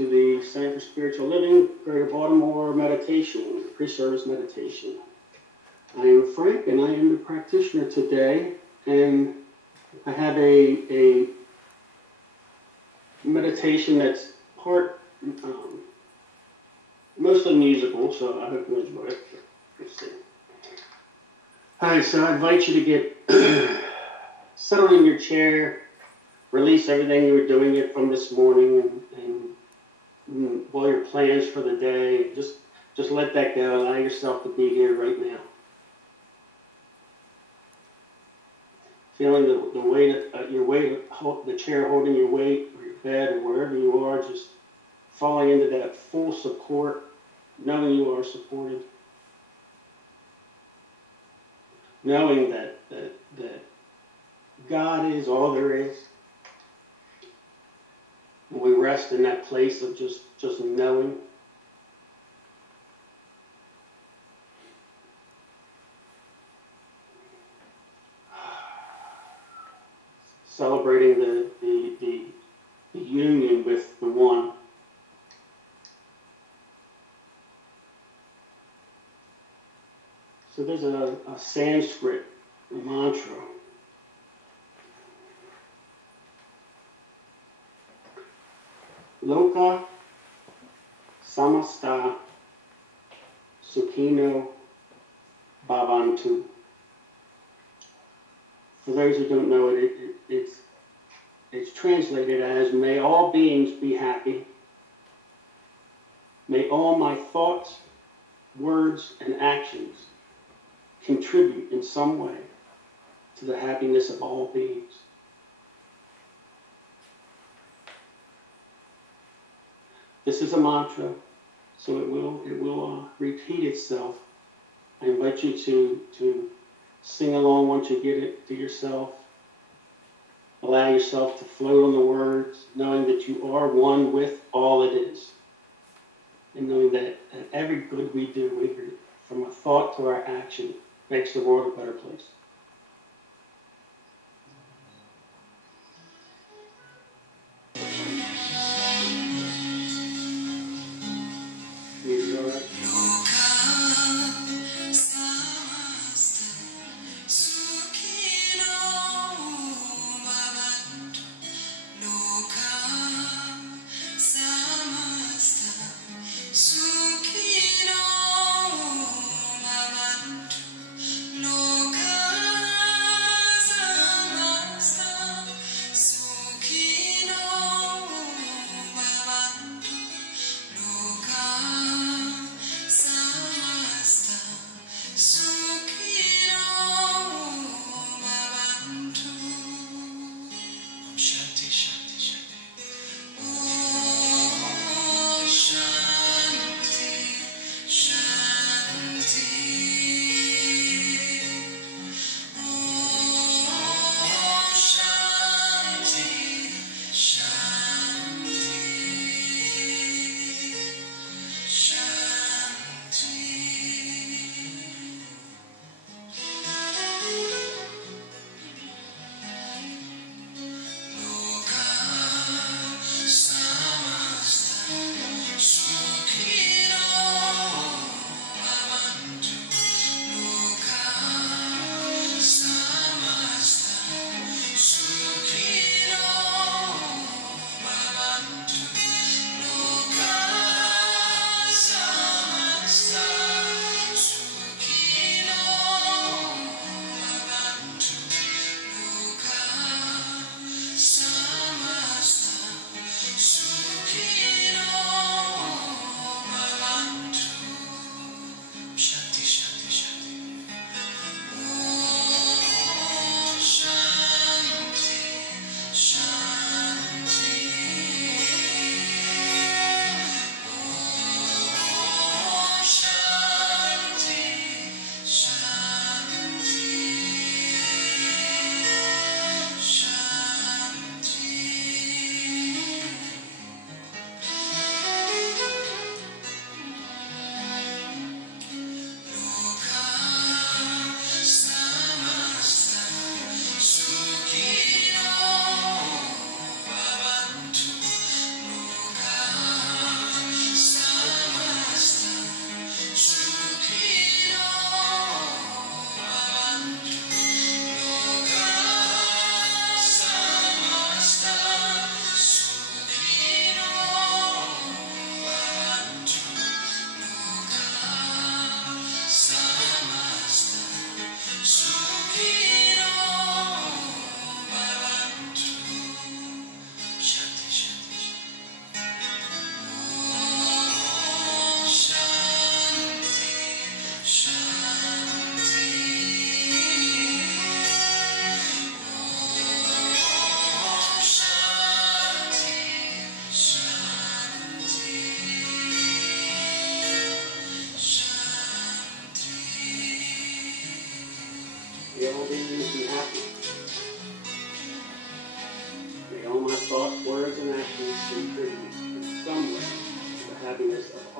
to the Center for Spiritual Living, Greater Baltimore meditation, pre-service meditation. I am Frank, and I am the practitioner today, and I have a meditation that's part, mostly musical, so I hope you enjoy it. Let's see. All right, so I invite you to get settled in your chair, release everything you were doing it from this morning, and all your plans for the day. Just let that go. Allow yourself to be here right now. Feeling the weight, your weight, the chair holding your weight, or your bed, or wherever you are, just falling into that full support, knowing you are supported, knowing that God is all there is. And we rest in that place of just knowing. Celebrating the union with the One. So there's a Sanskrit mantra. Loka samasta sukhino bhavantu. For those who don't know it, it's translated as, may all beings be happy. May all my thoughts, words, and actions contribute in some way to the happiness of all beings. This is a mantra, so it will repeat itself. I invite you to sing along once you get it to yourself. Allow yourself to float on the words, knowing that you are one with all it is. And knowing that every good we do, from a thought to our action, makes the world a better place. You all right? Loka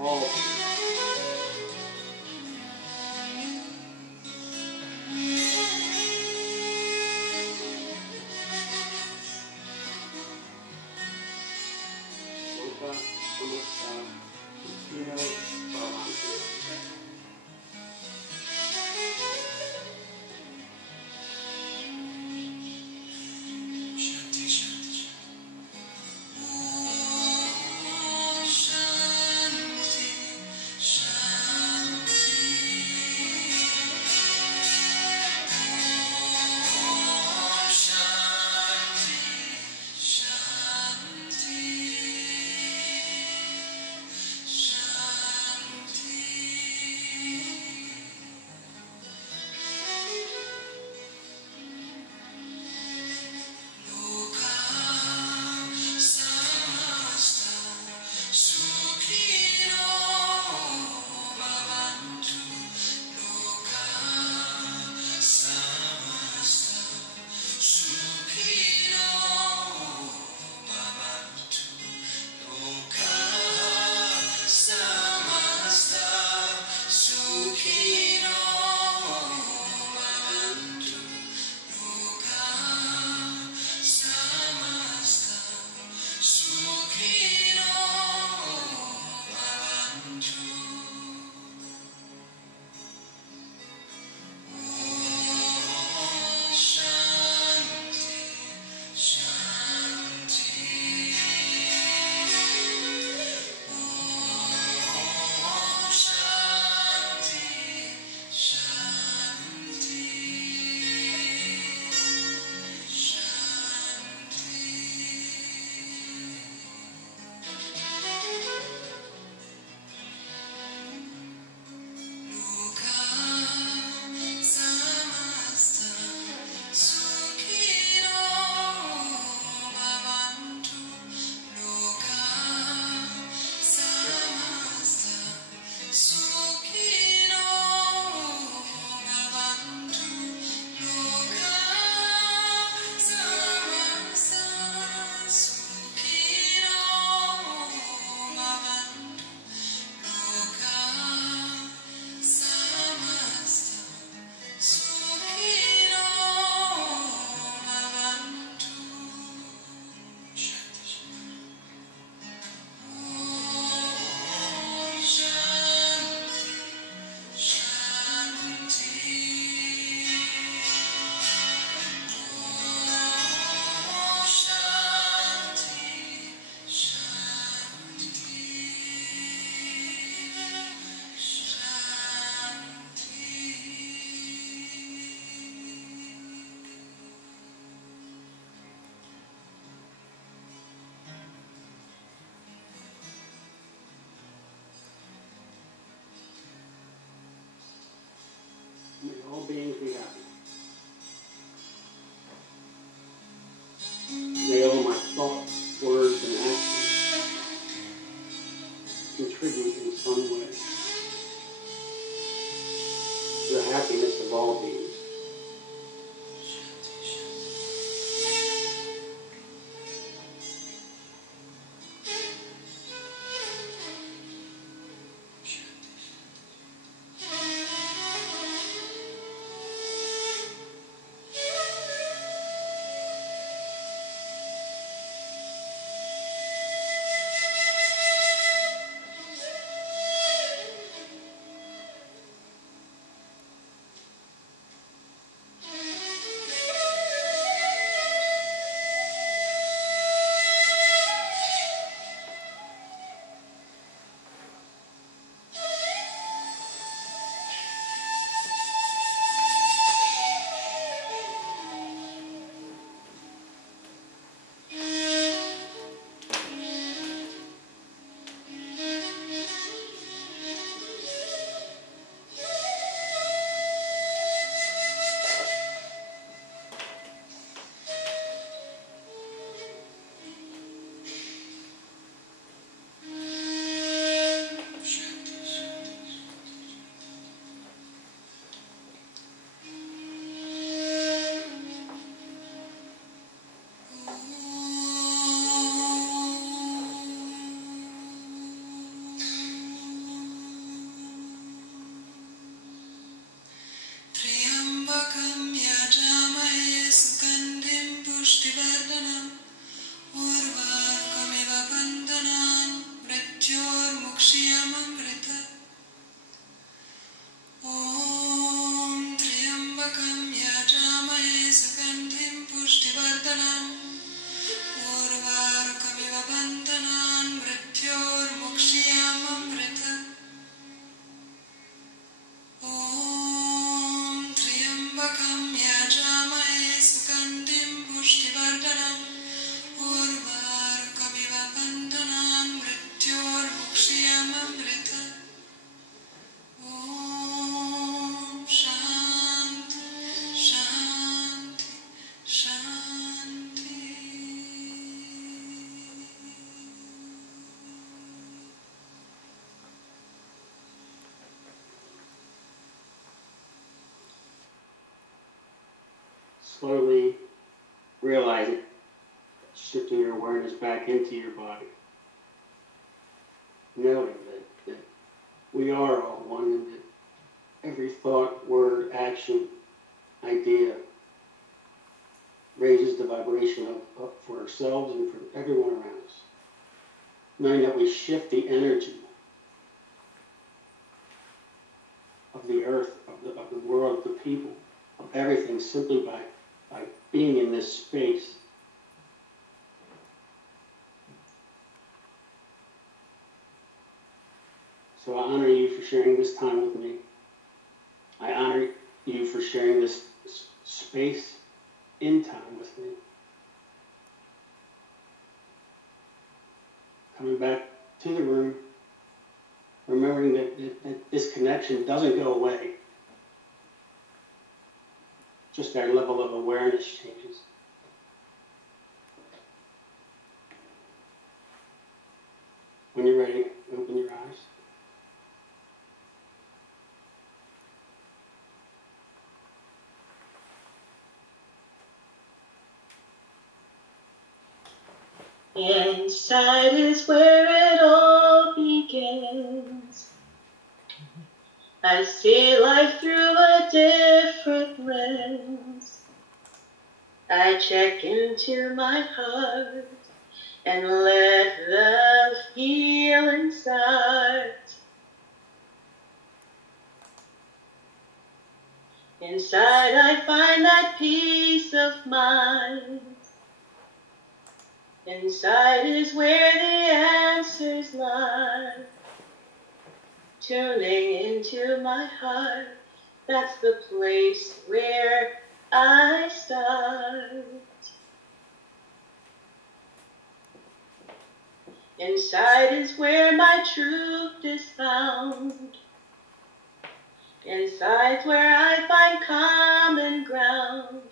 all. May all beings be happy. May all my thoughts, words, and actions contribute in some way to the happiness of all beings. Slowly realizing, shifting your awareness back into your body. Knowing that we are all one and that every thought, word, action, idea raises the vibration up for ourselves and for everyone around us. Knowing that we shift the energy of the earth, of the world, of the people, of everything simply by being in this space. So I honor you for sharing this time with me. I honor you for sharing this space in time with me. Coming back to the room, remembering that this connection doesn't go away. Just our level of awareness changes. When you're ready, open your eyes. Inside is where it all begins. I see life through a different lens. I check into my heart and let the feeling start. Inside I find that peace of mind. Inside is where the answers lie. Tuning into my heart, that's the place where I start. Inside is where my truth is found. Inside's where I find common ground.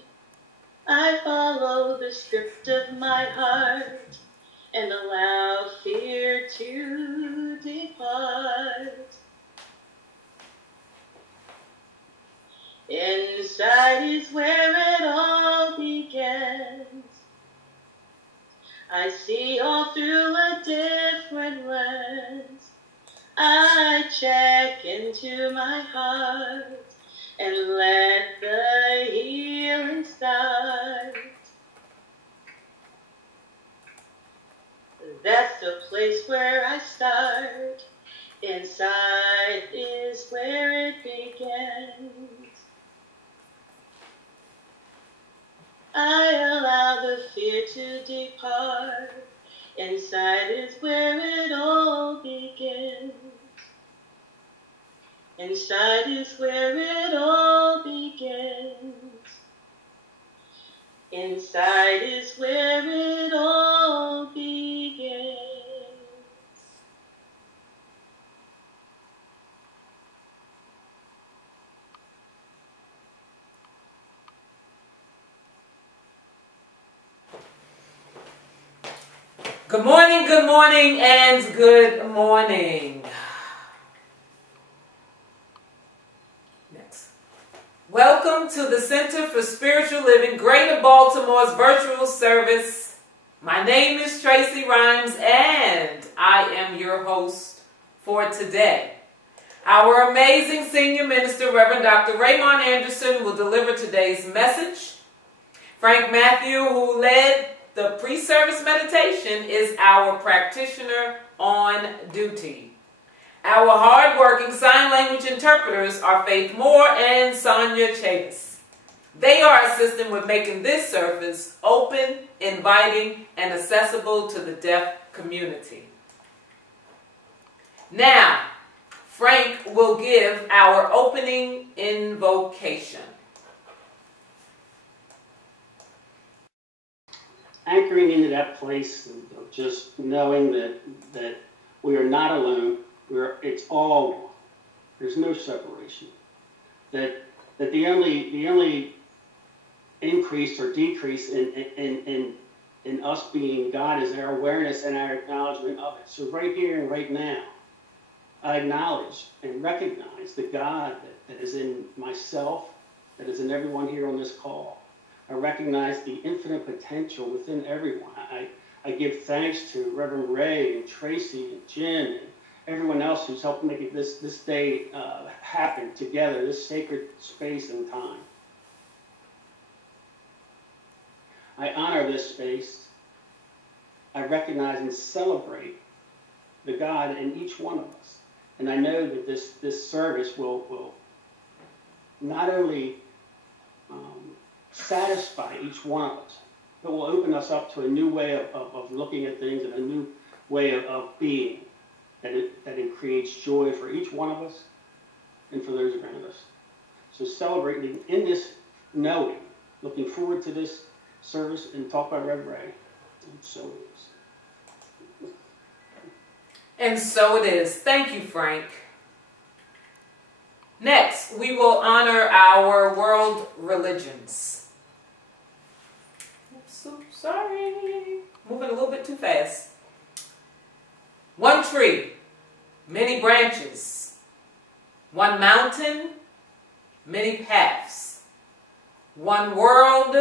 I follow the script of my heart and allow fear to depart. Inside is where it all begins. I see all through a different lens. I check into my heart and let the healing start. That's the place where I start. Inside is where it begins. I allow the fear to depart. Inside is where it all begins. Inside is where it all begins. Inside is where it all begins. Good morning, and good morning. Next. Welcome to the Center for Spiritual Living, Greater Baltimore's virtual service. My name is Tracy Rhymes, and I am your host for today. Our amazing senior minister, Reverend Dr. Raymont Anderson, will deliver today's message. Frank Matthew, who led the pre-service meditation, is our practitioner on duty. Our hard-working sign language interpreters are Faith Moore and Sonia Chavis. They are assisting with making this service open, inviting, and accessible to the deaf community. Now, Frank will give our opening invocation. Anchoring into that place of just knowing that we are not alone. It's all one. There's no separation. That the only increase or decrease in us being God is our awareness and our acknowledgement of it. So right here and right now, I acknowledge and recognize the God that is in myself, that is in everyone here on this call. I recognize the infinite potential within everyone. I give thanks to Reverend Ray and Tracy and Jen and everyone else who's helped make this day happen together, this sacred space and time. I honor this space. I recognize and celebrate the God in each one of us. And I know that this service will not only satisfy each one of us, but will open us up to a new way of looking at things and a new way of being that it creates joy for each one of us and for those around us. So celebrating in this knowing, looking forward to this service, and talk by Rev Ray. And so it is. And so it is. Thank you, Frank. Next, we will honor our world religions. So sorry. Moving a little bit too fast. One tree, many branches. One mountain, many paths. One world,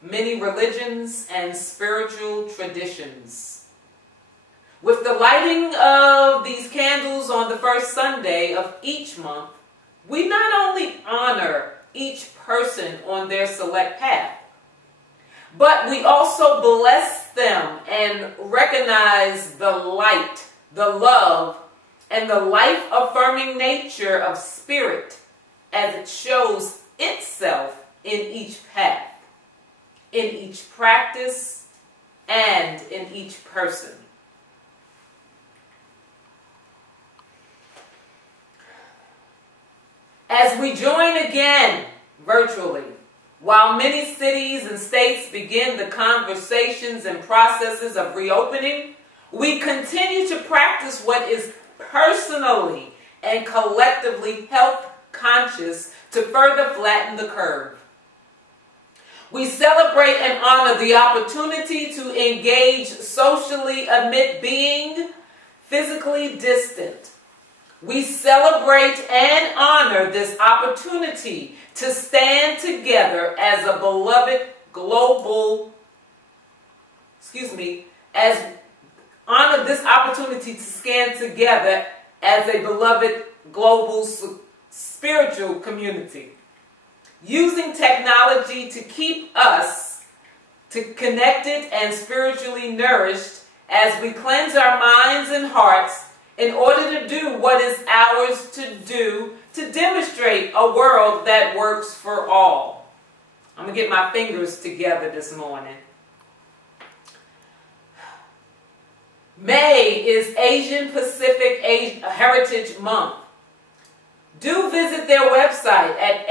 many religions and spiritual traditions. With the lighting of these candles on the first Sunday of each month, we not only honor each person on their select path, but we also bless them and recognize the light, the love, and the life-affirming nature of spirit as it shows itself in each path, in each practice, and in each person. As we join again virtually, while many cities and states begin the conversations and processes of reopening, we continue to practice what is personally and collectively health conscious to further flatten the curve. We celebrate and honor the opportunity to engage socially amid being physically distant. We celebrate and honor this opportunity to stand together as a beloved global, honor this opportunity to stand together as a beloved global spiritual community, using technology to keep us connected and spiritually nourished as we cleanse our minds and hearts in order to do what is ours to do to demonstrate a world that works for all. I'm going to get my fingers together this morning. May is Asian Pacific Heritage Month. Do visit their website at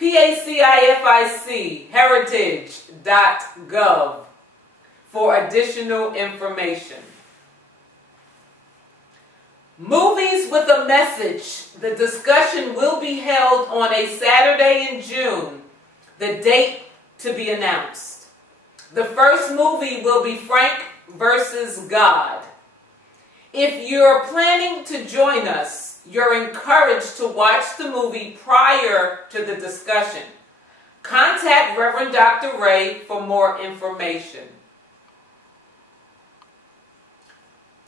ASIANPACIFIC heritage.gov for additional information. Movies with a Message. The discussion will be held on a Saturday in June, the date to be announced. The first movie will be Frank versus God. If you're planning to join us, you're encouraged to watch the movie prior to the discussion. Contact Reverend Dr. Ray for more information.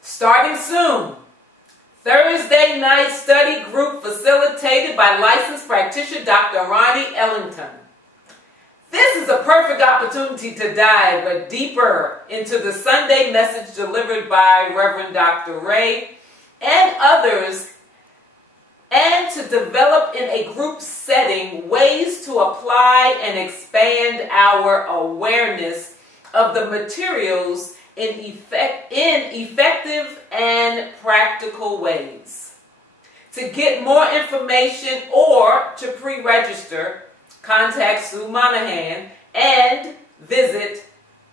Starting soon, Thursday night study group facilitated by licensed practitioner Dr. Ronnie Ellington. This is a perfect opportunity to dive deeper into the Sunday message delivered by Reverend Dr. Ray and others, and to develop in a group setting ways to apply and expand our awareness of the materials in effective and practical ways. To get more information or to pre-register, contact Sue Monahan and visit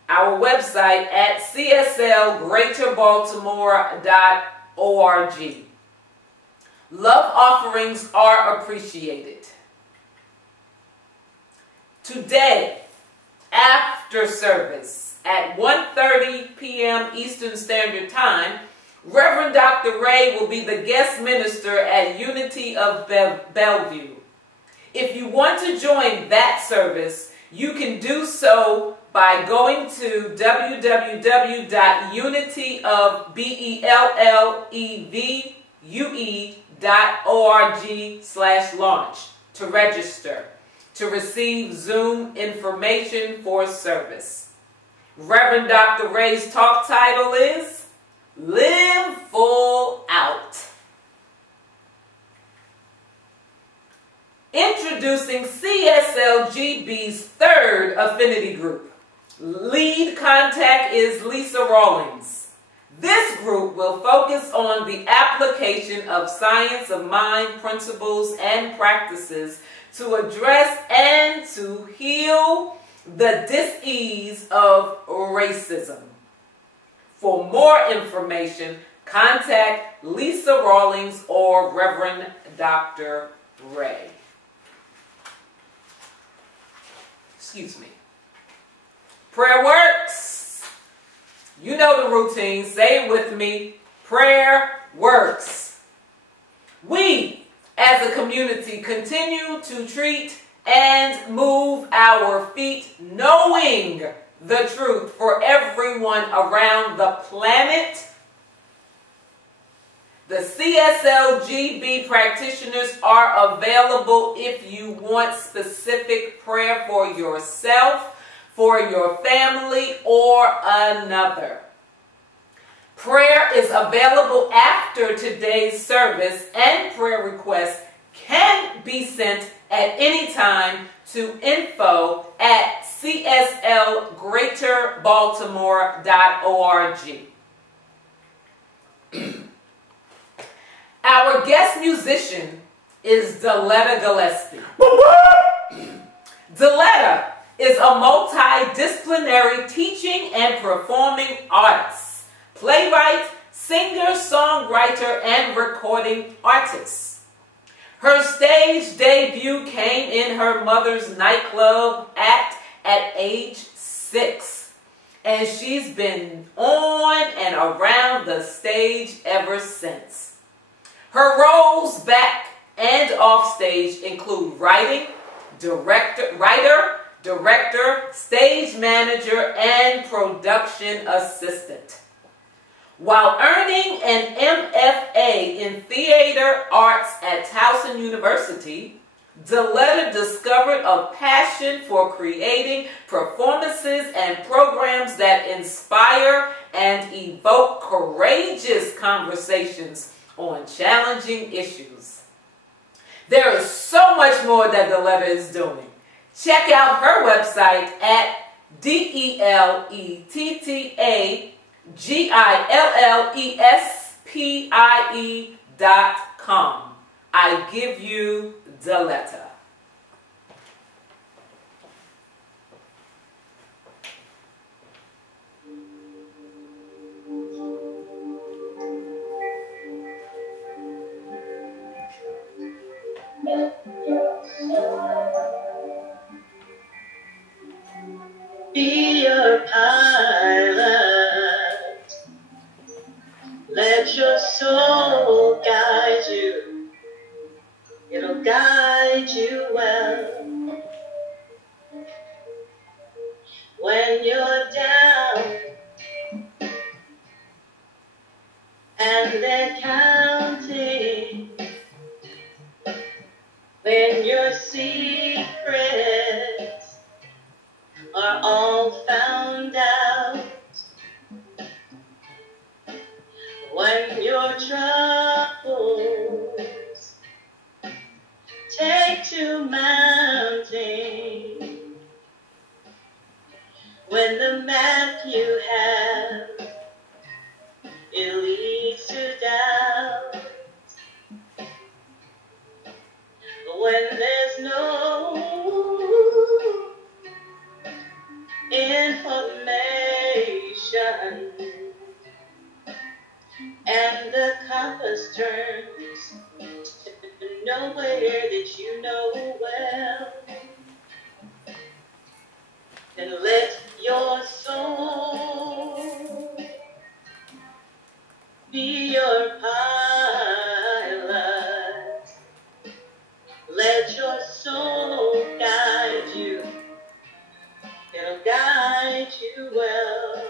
our website at cslgreaterbaltimore.org. Love offerings are appreciated. Today, after service at 1:30 p.m. Eastern Standard Time, Reverend Dr. Ray will be the guest minister at Unity of Bellevue. If you want to join that service, you can do so by going to www.unitybellevue.org/launch to register to receive Zoom information for service. Reverend Dr. Ray's talk title is Live Full Out. Introducing CSLGB's third affinity group. Lead contact is Lisa Rawlings. This group will focus on the application of science of mind principles and practices to address and to heal the dis-ease of racism. For more information, contact Lisa Rawlings or Reverend Dr. Ray. Excuse me. Prayer works. You know the routine. Say it with me. Prayer works. We, as a community, continue to treat and move our feet, knowing the truth for everyone around the planet. The CSLGB practitioners are available if you want specific prayer for yourself, for your family, or another. Prayer is available after today's service, and prayer requests can be sent at any time to info@cslgreaterbaltimore.org. Our guest musician is Daletta Gillespie. Daletta is a multidisciplinary teaching and performing artist, playwright, singer, songwriter, and recording artist. Her stage debut came in her mother's nightclub act at age 6, and she's been on and around the stage ever since. Her roles back and off stage include writer, director, stage manager, and production assistant. While earning an MFA in theater arts at Towson University, Daletta discovered a passion for creating performances and programs that inspire and evoke courageous conversations on challenging issues. There is so much more that Daletta is doing. Check out her website at DELETTAGILLESPIE.com. I give you Daletta. Be your pilot. Let your soul guide you. It'll guide you well. When you're down and they're counting, when your secrets are all found out, when you're troubled When the compass turns to nowhere that you know well, then let your soul be your pilot. Let your soul guide you. It'll guide you well.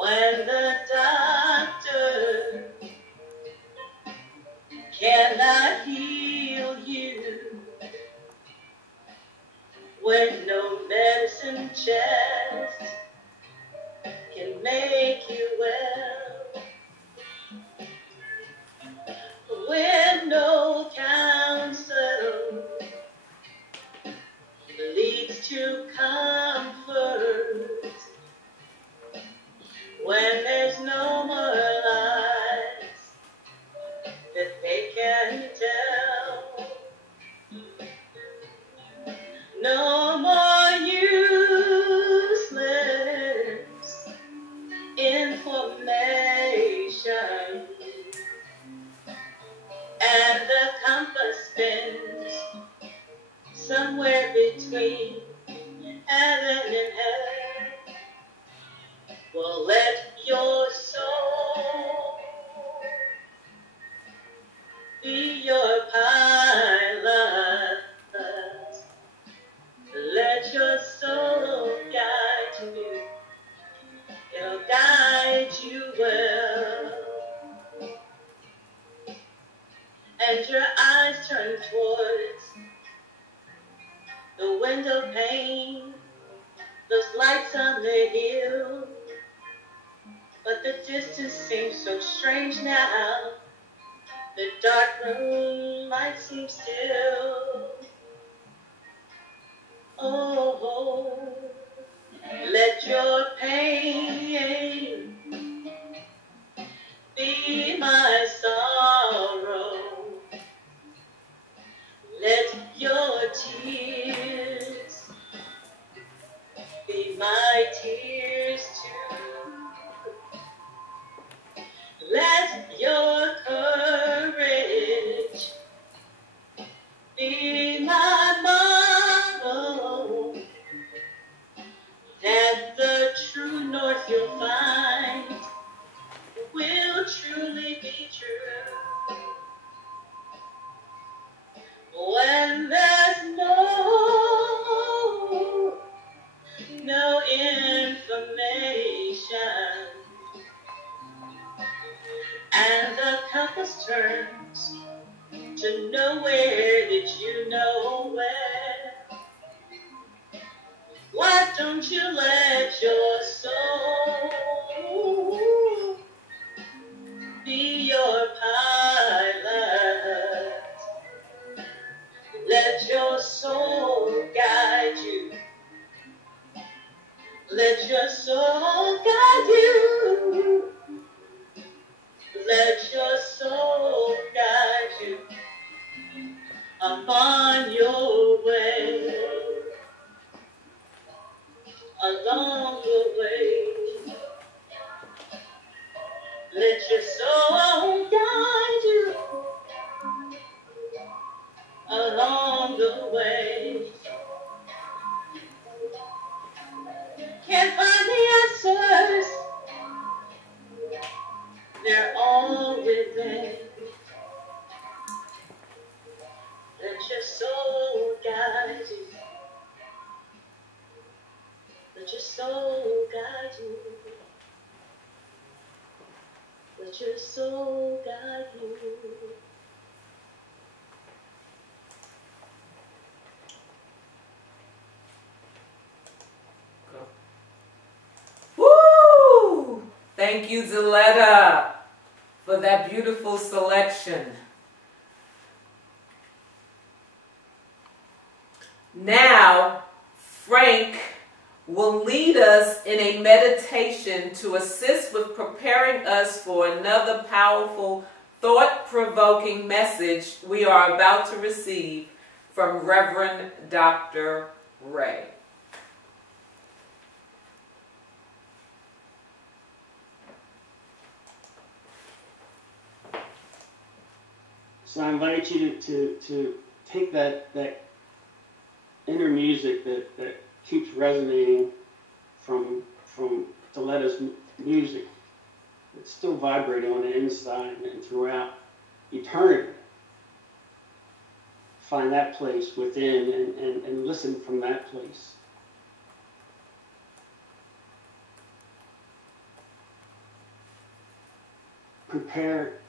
When the doctor cannot heal you, when no medicine chest can make you well, when no counsel leads to comfort, when there's no more lies that they can tell, no more useless information, and the compass spins somewhere between heaven and hell. Well, let your soul be your pilot. Let your soul guide you. It'll guide you well. And your eyes turn towards the window pane, those lights on the hill. But the distance seems so strange now. The dark moonlight seems still. Oh, let your pain be my sorrow. Let your tears be my tears too. Let your courage be my motto, that the true north you'll find will truly be true. When there's no information, and the compass turns to nowhere that you know where, why don't you let your soul be your pilot? Let your soul guide you. Let your soul guide you. Let your soul guide you upon your way, along your way. Let your soul guide you along the way. Can't find the answers, they're all within. Let your soul guide you. Let your soul guide you. Let your soul guide you. Woo! Thank you, Zaletta, for that beautiful selection. Now, Frank will lead us in a meditation to assist with preparing us for another powerful, thought-provoking message we are about to receive from Reverend Dr. Ray. So I invite you to take that inner music that keeps resonating from to let us music that's still vibrating on the inside and throughout eternity. Find that place within and listen from that place.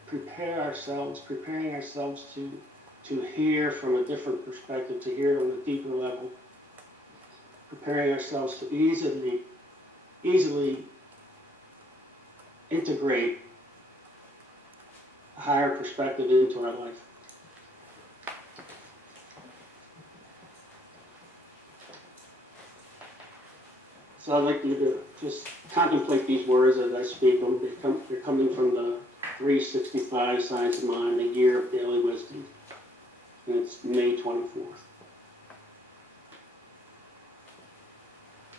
Preparing ourselves to hear from a different perspective, to hear on a deeper level. Preparing ourselves to easily integrate a higher perspective into our life. So I'd like you to just contemplate these words as I speak them. They're coming from the 365 Science of Mind, the Year of Daily Wisdom. And it's May 24th.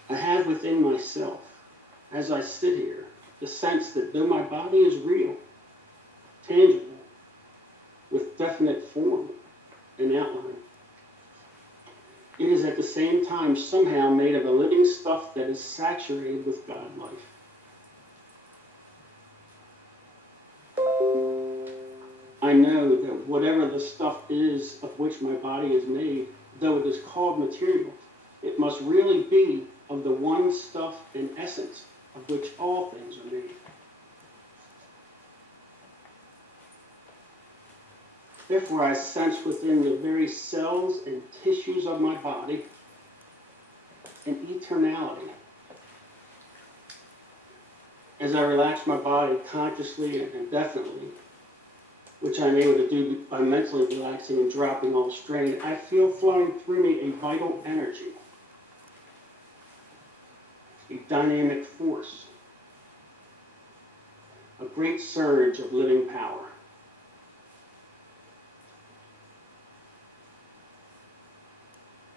I have within myself, as I sit here, the sense that though my body is real, tangible, with definite form and outline, it is at the same time somehow made of a living stuff that is saturated with God life. I know that whatever the stuff is of which my body is made, though it is called material, it must really be of the one stuff and essence of which all things are made. Therefore, I sense within the very cells and tissues of my body an eternality. As I relax my body consciously and definitely, which I'm able to do by mentally relaxing and dropping all strain, I feel flowing through me a vital energy, a dynamic force, a great surge of living power.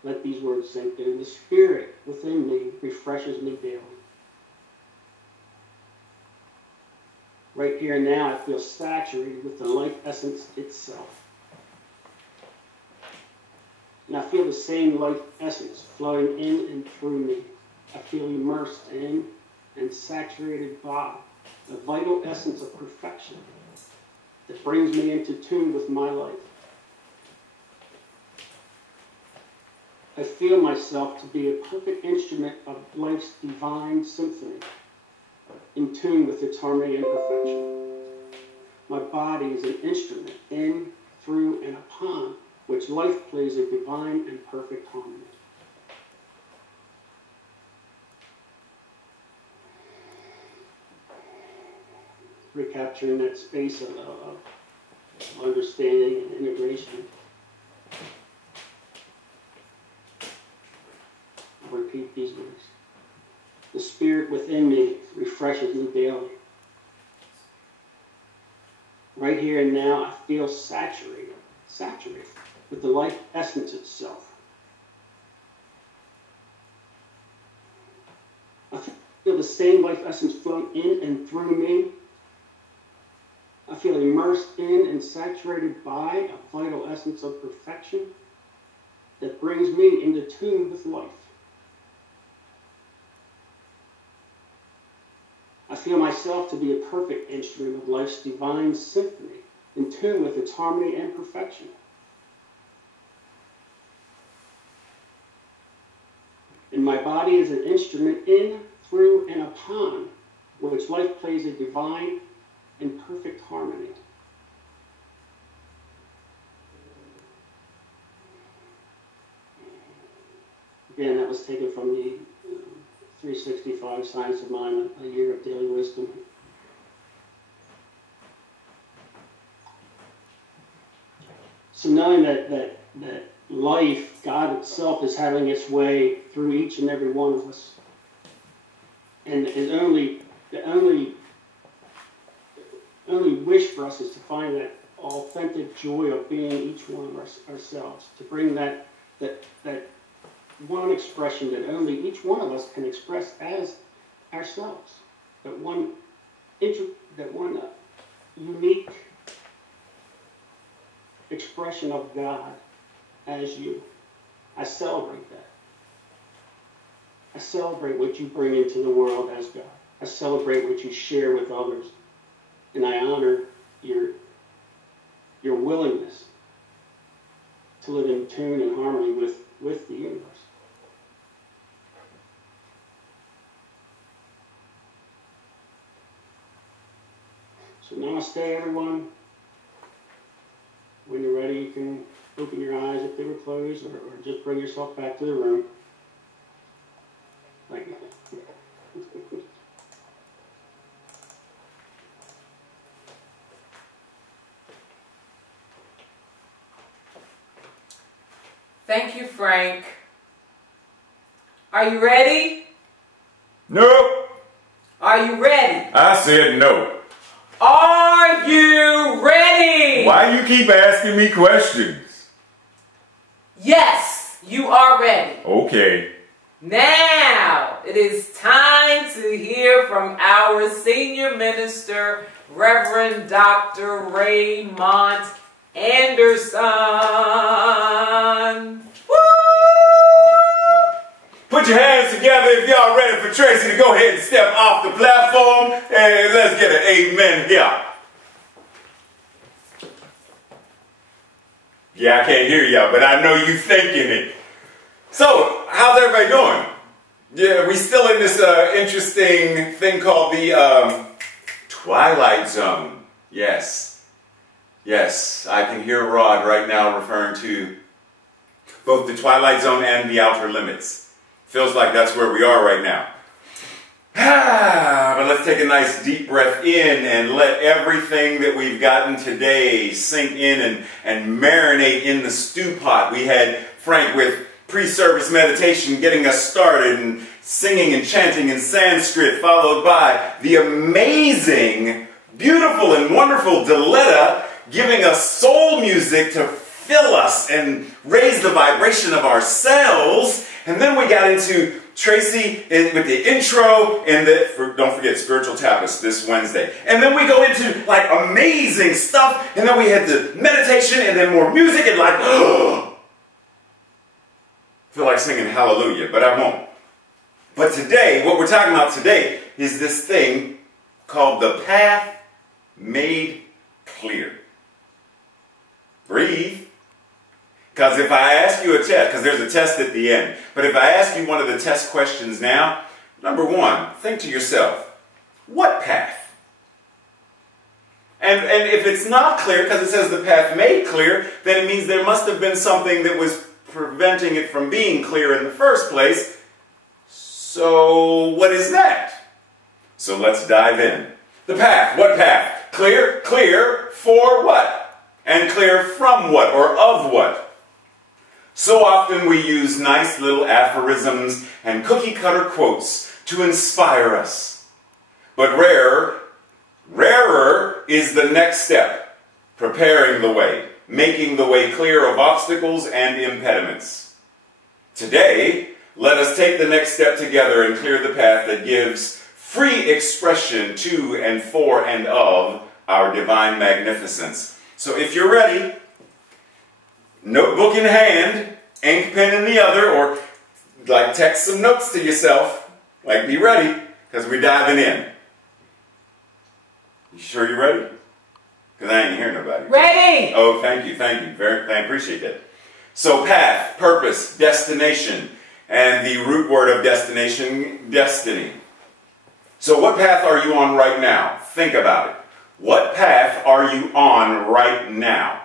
Let these words sink in. The spirit within me refreshes me daily. Right here and now, I feel saturated with the life essence itself. And I feel the same life essence flowing in and through me. I feel immersed in and saturated by the vital essence of perfection that brings me into tune with my life. I feel myself to be a perfect instrument of life's divine symphony, in tune with its harmony and perfection. My body is an instrument in, through, and upon which life plays a divine and perfect harmony. Recapturing that space of understanding and integration. I'll repeat these words. The spirit within me refreshes me daily. Right here and now, I feel saturated with the life essence itself. I feel the same life essence flowing in and through me. I feel immersed in and saturated by a vital essence of perfection that brings me into tune with life. I feel myself to be a perfect instrument of life's divine symphony, in tune with its harmony and perfection. And my body is an instrument in, through, and upon which life plays a divine and perfect harmony. Again, that was taken from the 365 Science of Mind, a Year of Daily Wisdom. So knowing that life, God itself, is having its way through each and every one of us, and the only wish for us is to find that authentic joy of being each one of ourselves, to bring that one expression that only each one of us can express as ourselves, that one unique expression of God as you. I celebrate that. I celebrate what you bring into the world as God. I celebrate what you share with others. And I honor your willingness to live in tune and harmony with the universe. So namaste, everyone. When you're ready, you can open your eyes if they were closed, or just bring yourself back to the room. Like Thank you, Frank. Are you ready? Nope. Are you ready? I said no. Are you ready? Why you keep asking me questions? Yes, you are ready. Okay. Now, it is time to hear from our senior minister, Reverend Dr. Raymont Anderson. Woo! Put your hands together if y'all ready for Tracy to go ahead and step off the platform, and let's get an amen here. Yeah, I can't hear y'all, but I know you thinking it. So, how's everybody doing? Yeah, we still in this interesting thing called the Twilight Zone. Yes. Yes, I can hear Rod right now referring to both the Twilight Zone and the Outer Limits. Feels like that's where we are right now. But let's take a nice deep breath in and let everything that we've gotten today sink in and marinate in the stew pot. We had Frank with pre-service meditation getting us started and singing and chanting in Sanskrit, followed by the amazing, beautiful and wonderful Diletta giving us soul music to fill us and raise the vibration of our cells. And then we got into Tracy with the intro and don't forget Spiritual Tapas this Wednesday. And then we go into like amazing stuff, and then we had the meditation and then more music and like, feel like singing hallelujah, but I won't. But today, what we're talking about today is this thing called the path made clear. Breathe. Because if I ask you a test, because there's a test at the end, but if I ask you one of the test questions now, number one, think to yourself, what path? And if it's not clear, because it says the path made clear, then it means there must have been something that was preventing it from being clear in the first place. So what is that? So let's dive in. The path, what path? Clear, clear for what? And clear from what or of what? So often we use nice little aphorisms and cookie-cutter quotes to inspire us. But rarer is the next step, preparing the way, making the way clear of obstacles and impediments. Today, let us take the next step together and clear the path that gives free expression to and for and of our divine magnificence. So if you're ready, notebook in hand, ink pen in the other, or like text some notes to yourself, like be ready, because we're diving in. You sure you're ready? Because I ain't hearing nobody. Ready! Oh, thank you. I appreciate that. So path, purpose, destination, and the root word of destination, destiny. So what path are you on right now? Think about it. What path are you on right now?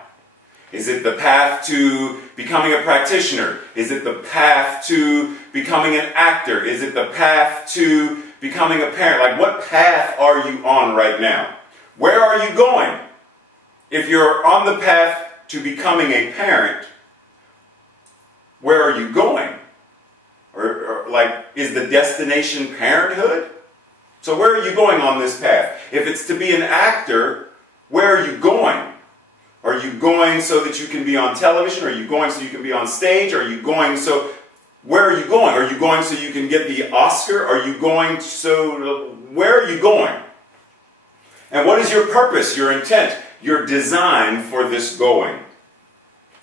Is it the path to becoming a practitioner? Is it the path to becoming an actor? Is it the path to becoming a parent? Like, what path are you on right now? Where are you going? If you're on the path to becoming a parent, where are you going? Or like, is the destination parenthood? So where are you going on this path? If it's to be an actor, where are you going? Are you going so that you can be on television? Are you going so you can be on stage? Are you going so... Where are you going? Are you going so you can get the Oscar? Are you going so... Where are you going? And what is your purpose, your intent, your design for this going?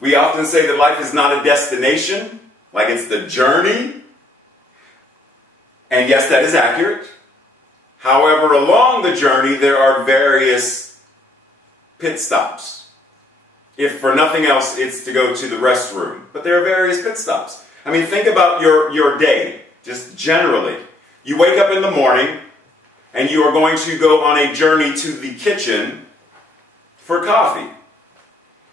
We often say that life is not a destination, like it's the journey. And yes, that is accurate. However, along the journey, there are various pit stops. If for nothing else, it's to go to the restroom. But there are various pit stops. I mean, think about your day, just generally. You wake up in the morning, and you are going to go on a journey to the kitchen for coffee.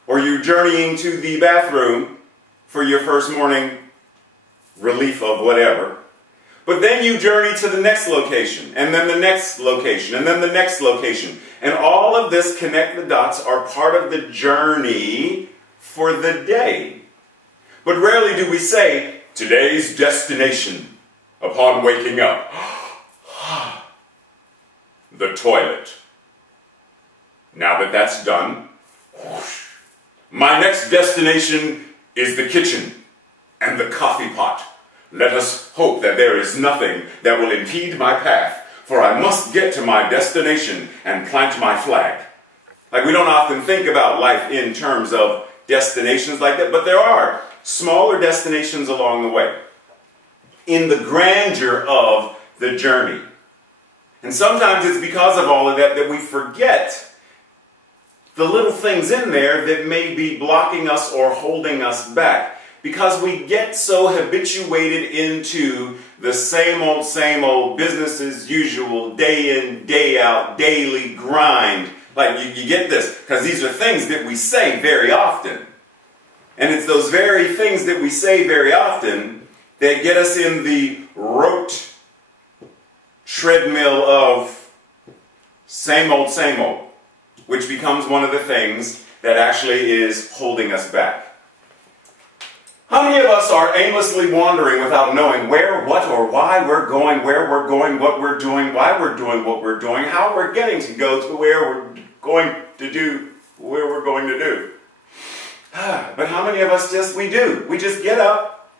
Or you're journeying to the bathroom for your first morning relief of whatever. But then you journey to the next location, and then the next location, and then the next location. And all of this, connect the dots, are part of the journey for the day. But rarely do we say, today's destination upon waking up. The toilet. Now that that's done, my next destination is the kitchen and the coffee pot. Let us hope that there is nothing that will impede my path, for I must get to my destination and plant my flag. Like, we don't often think about life in terms of destinations like that, but there are smaller destinations along the way in the grandeur of the journey. And sometimes it's because of all of that that we forget the little things in there that may be blocking us or holding us back. Because we get so habituated into the same old business as usual, day in, day out, daily grind. Like, you get this, because these are things that we say very often. And it's those very things that we say very often that get us in the rote treadmill of same old, which becomes one of the things that actually is holding us back. How many of us are aimlessly wandering without knowing where, what, or why we're going, where we're going, what we're doing, why we're doing what we're doing, how we're getting to go to where we're going to do, where we're going to do? But how many of us we do? We just get up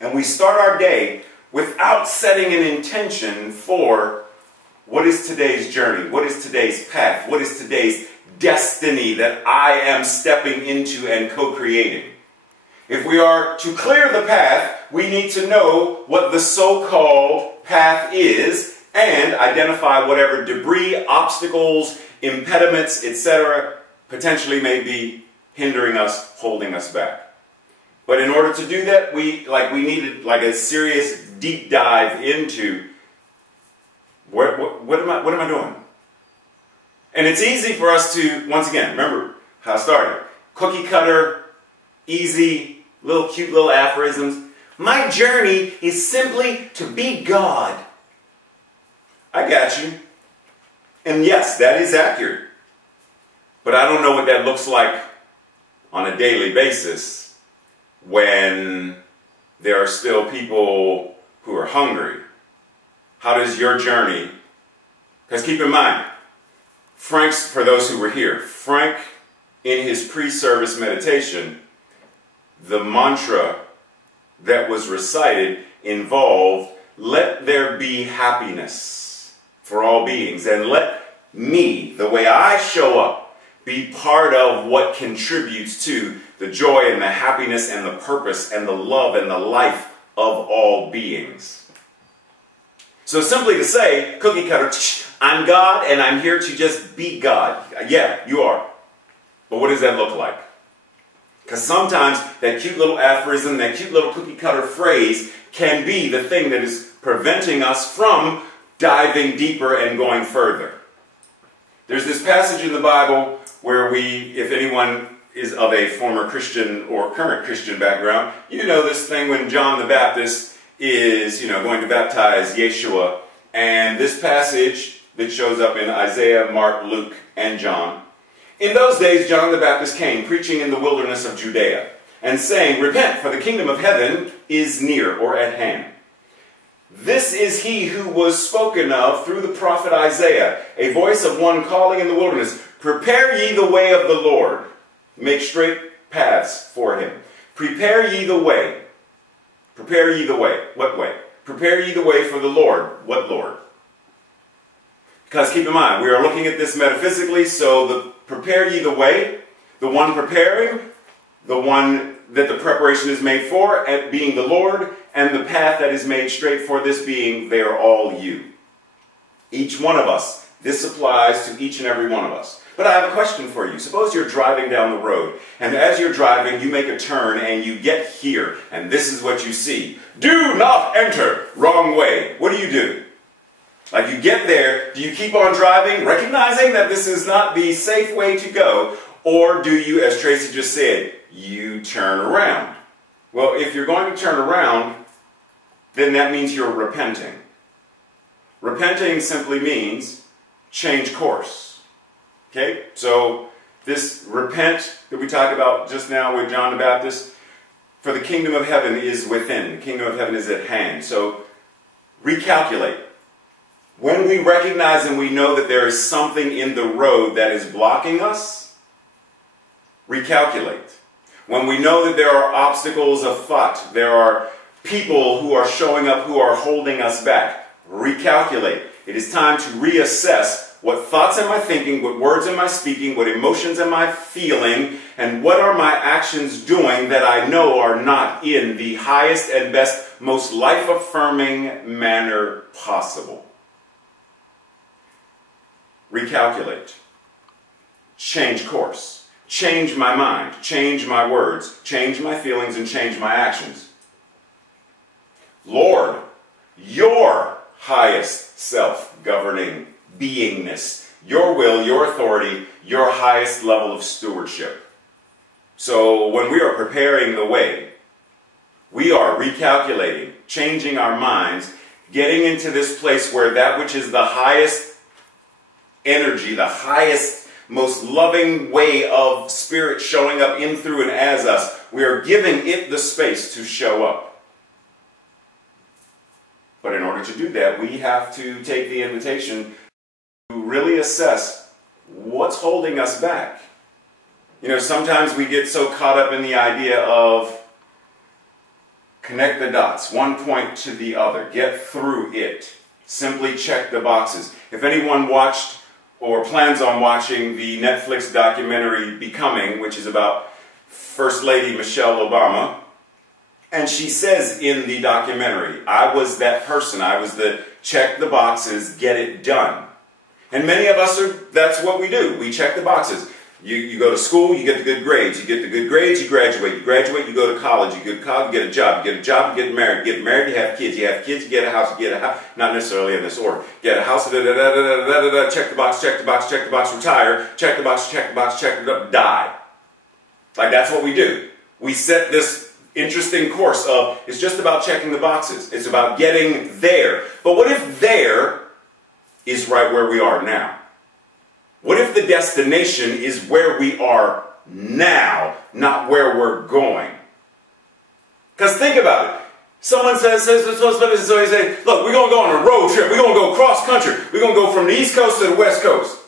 and we start our day without setting an intention for what is today's journey, what is today's path, what is today's destiny that I am stepping into and co-creating. If we are to clear the path, we need to know what the so-called path is and identify whatever debris, obstacles, impediments, etc. potentially may be hindering us, holding us back. But in order to do that, we needed a serious deep dive into what am I doing? And it's easy for us to, once again, remember how I started. Cookie cutter, easy, cute little aphorisms. My journey is simply to be God. I got you. And yes, that is accurate. But I don't know what that looks like on a daily basis when there are still people who are hungry. How does your journey, because keep in mind, Frank's, for those who were here, Frank, in his pre-service meditation, the mantra that was recited involved, let there be happiness for all beings, and let me, the way I show up, be part of what contributes to the joy and the happiness and the purpose and the love and the life of all beings. So simply to say, cookie cutter, I'm God and I'm here to just be God. Yeah, you are. But what does that look like? Because sometimes that cute little aphorism, that cute little cookie cutter phrase can be the thing that is preventing us from diving deeper and going further. There's this passage in the Bible where if anyone is of a former Christian or current Christian background, you know this thing when John the Baptist is, going to baptize Yeshua. And this passage that shows up in Isaiah, Mark, Luke, and John. In those days, John the Baptist came, preaching in the wilderness of Judea, and saying, repent, for the kingdom of heaven is near, or at hand. This is he who was spoken of through the prophet Isaiah, a voice of one calling in the wilderness, prepare ye the way of the Lord, make straight paths for him. Prepare ye the way. Prepare ye the way. What way? Prepare ye the way for the Lord. What Lord? Because keep in mind, we are looking at this metaphysically, so prepare ye the way, the one preparing, the one that the preparation is made for, being the Lord, and the path that is made straight for this being, they are all you. Each one of us. This applies to each and every one of us. But I have a question for you. Suppose you're driving down the road, and as you're driving, you make a turn, and you get here, and this is what you see. Do not enter! Wrong way. What do? Like, you get there, do you keep on driving, recognizing that this is not the safe way to go, or do you, as Tracy just said, you turn around? Well, if you're going to turn around, then that means you're repenting. Repenting simply means change course. Okay? So this repent that we talked about just now with John the Baptist, for the kingdom of heaven is within. The kingdom of heaven is at hand. So recalculate. When we recognize and we know that there is something in the road that is blocking us, recalculate. When we know that there are obstacles afoot, there are people who are showing up who are holding us back, recalculate. It is time to reassess what thoughts am I thinking, what words am I speaking, what emotions am I feeling, and what are my actions doing that I know are not in the highest and best, most life-affirming manner possible. Recalculate. Change course. Change my mind. Change my words. Change my feelings and change my actions. Lord, your highest self-governing beingness, your will, your authority, your highest level of stewardship. So when we are preparing the way, we are recalculating, changing our minds, getting into this place where that which is the highest energy, the highest, most loving way of spirit showing up in, through, and as us, we are giving it the space to show up. But in order to do that, we have to take the invitation to really assess what's holding us back. You know, sometimes we get so caught up in the idea of connect the dots, one point to the other, get through it, simply check the boxes. If anyone watched or plans on watching the Netflix documentary Becoming, which is about First Lady Michelle Obama, and she says in the documentary, I was that person, I was the check the boxes, get it done. And many of us that's what we do. We check the boxes. You go to school, you get the good grades. You get the good grades, you graduate. You graduate, you go to college. You go to college, you get a job. You get a job, you get married. You get married, you have kids. You have kids, you get a house. You get a house. Not necessarily in this order. Get a house, check the box, check the box, check the box, retire. Check the box, check the box, check the box, die. Like, that's what we do. We set this interesting course of, it's just about checking the boxes. It's about getting there. But what if there is right where we are now? What if the destination is where we are now, not where we're going? Because think about it. Someone says, so they say, look, we're going to go on a road trip. We're going to go cross country. We're going to go from the East Coast to the West Coast.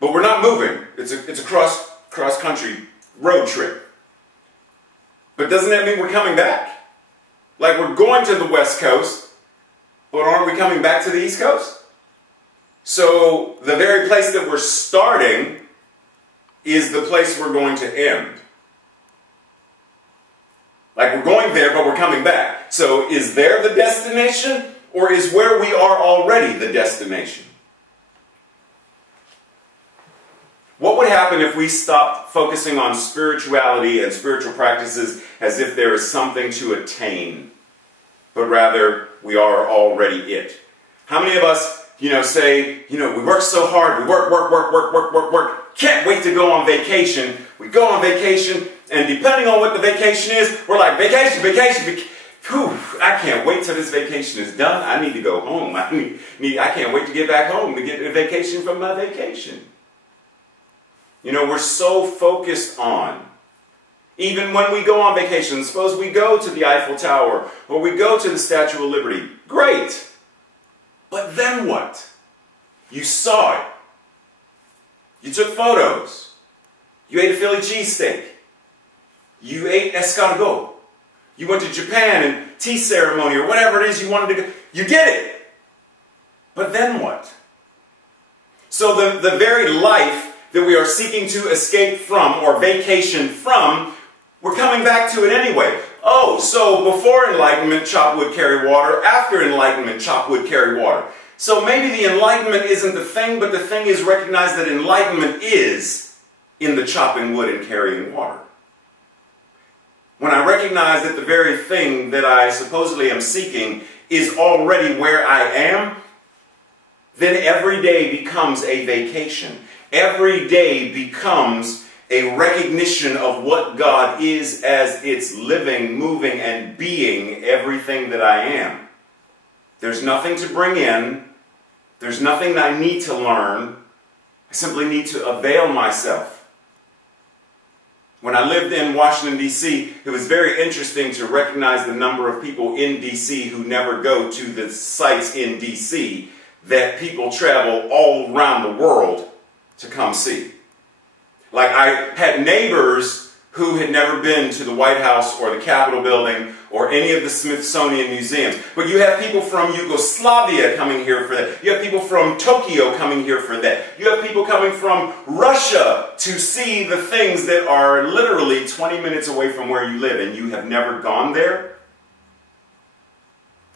But we're not moving. It's a cross country road trip. But doesn't that mean we're coming back? Like, we're going to the West Coast, but aren't we coming back to the East Coast? So the very place that we're starting is the place we're going to end. Like, we're going there, but we're coming back. So is there the destination, or is where we are already the destination? What would happen if we stopped focusing on spirituality and spiritual practices as if there is something to attain, but rather we are already it? How many of us, say, we work so hard, we work, can't wait to go on vacation. We go on vacation, and depending on what the vacation is, we're like, vacation. Whew, I can't wait till this vacation is done. I need to go home. I can't wait to get back home to get a vacation from my vacation. We're so focused on, even when we go on vacation, suppose we go to the Eiffel Tower, or we go to the Statue of Liberty. Great! But then what? You saw it. You took photos. You ate a Philly cheesesteak. You ate escargot. You went to Japan and tea ceremony or whatever it is you wanted to go. You did it. But then what? So the very life that we are seeking to escape from or vacation from We're coming back to it anyway. Oh, so before enlightenment, chop wood, carry water. After enlightenment, chop wood, carry water. So maybe the enlightenment isn't the thing, but the thing is recognize that enlightenment is in the chopping wood and carrying water. When I recognize that the very thing that I supposedly am seeking is already where I am, then every day becomes a vacation. Every day becomes a recognition of what God is as it's living, moving, and being everything that I am. There's nothing to bring in. There's nothing I need to learn. I simply need to avail myself. When I lived in Washington, D.C., it was very interesting to recognize the number of people in D.C. who never go to the sites in D.C. that people travel all around the world to come see. Like, I had neighbors who had never been to the White House or the Capitol building or any of the Smithsonian museums. But you have people from Yugoslavia coming here for that. You have people from Tokyo coming here for that. You have people coming from Russia to see the things that are literally 20 minutes away from where you live, and you have never gone there.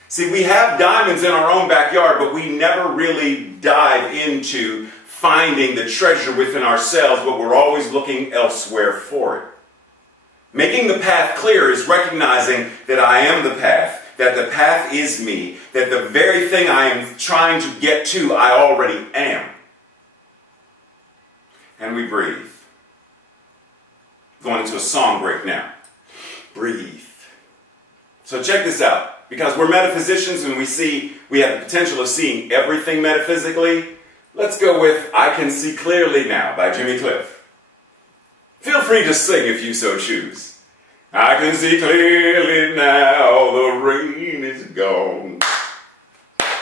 See, we have diamonds in our own backyard, but we never really dive into finding the treasure within ourselves, but we're always looking elsewhere for it. Making the path clear is recognizing that I am the path, that the path is me, that the very thing I am trying to get to, I already am. And we breathe. Going into a song break now. Breathe. So check this out. Because we're metaphysicians and we have the potential of seeing everything metaphysically, let's go with I Can See Clearly Now by Jimmy Cliff. Feel free to sing if you so choose. I can see clearly now, the rain is gone.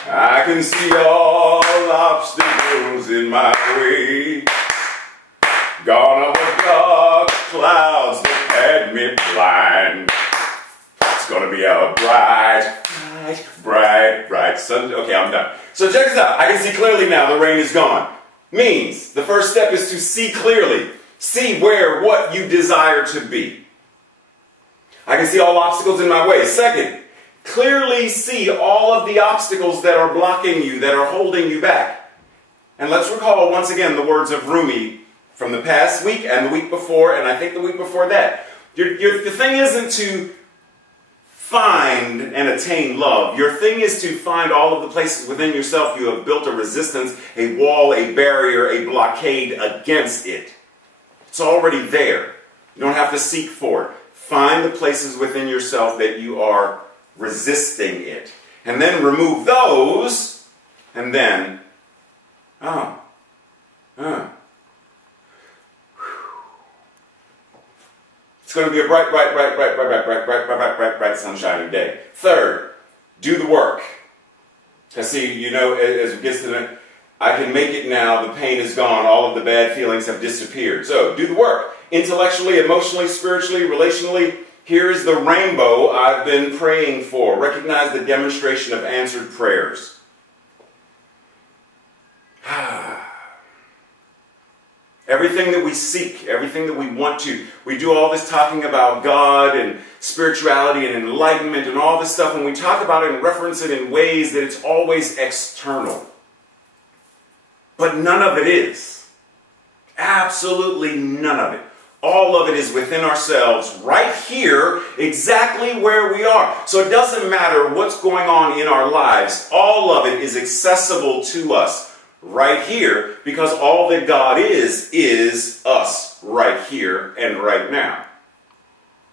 I can see all obstacles in my way. Gone are the dark clouds that had me blind. It's gonna be a bright sun. Okay, I'm done. So check this out. I can see clearly now, the rain is gone. Means the first step is to see clearly. See what you desire to be. I can see all obstacles in my way. Second, clearly see all of the obstacles that are blocking you, that are holding you back. And let's recall once again the words of Rumi from the past week and the week before, and I think the week before that. The thing isn't to find and attain love. Your thing is to find all of the places within yourself you have built a resistance, a wall, a barrier, a blockade against it. It's already there. You don't have to seek for it. Find the places within yourself that you are resisting it. And then remove those, and then, It's going to be a bright sunshiny day. Third, do the work. Because see, you know, as it gets to the, I can make it now, the pain is gone, all of the bad feelings have disappeared. So, do the work. Intellectually, emotionally, spiritually, relationally, here is the rainbow I've been praying for. Recognize the demonstration of answered prayers. Everything that we seek, everything that we want to, we do all this talking about God and spirituality and enlightenment and all this stuff, and we talk about it and reference it in ways that it's always external. But none of it is. Absolutely none of it. All of it is within ourselves, right here, exactly where we are. So it doesn't matter what's going on in our lives. All of it is accessible to us right here, because all that God is us right here and right now.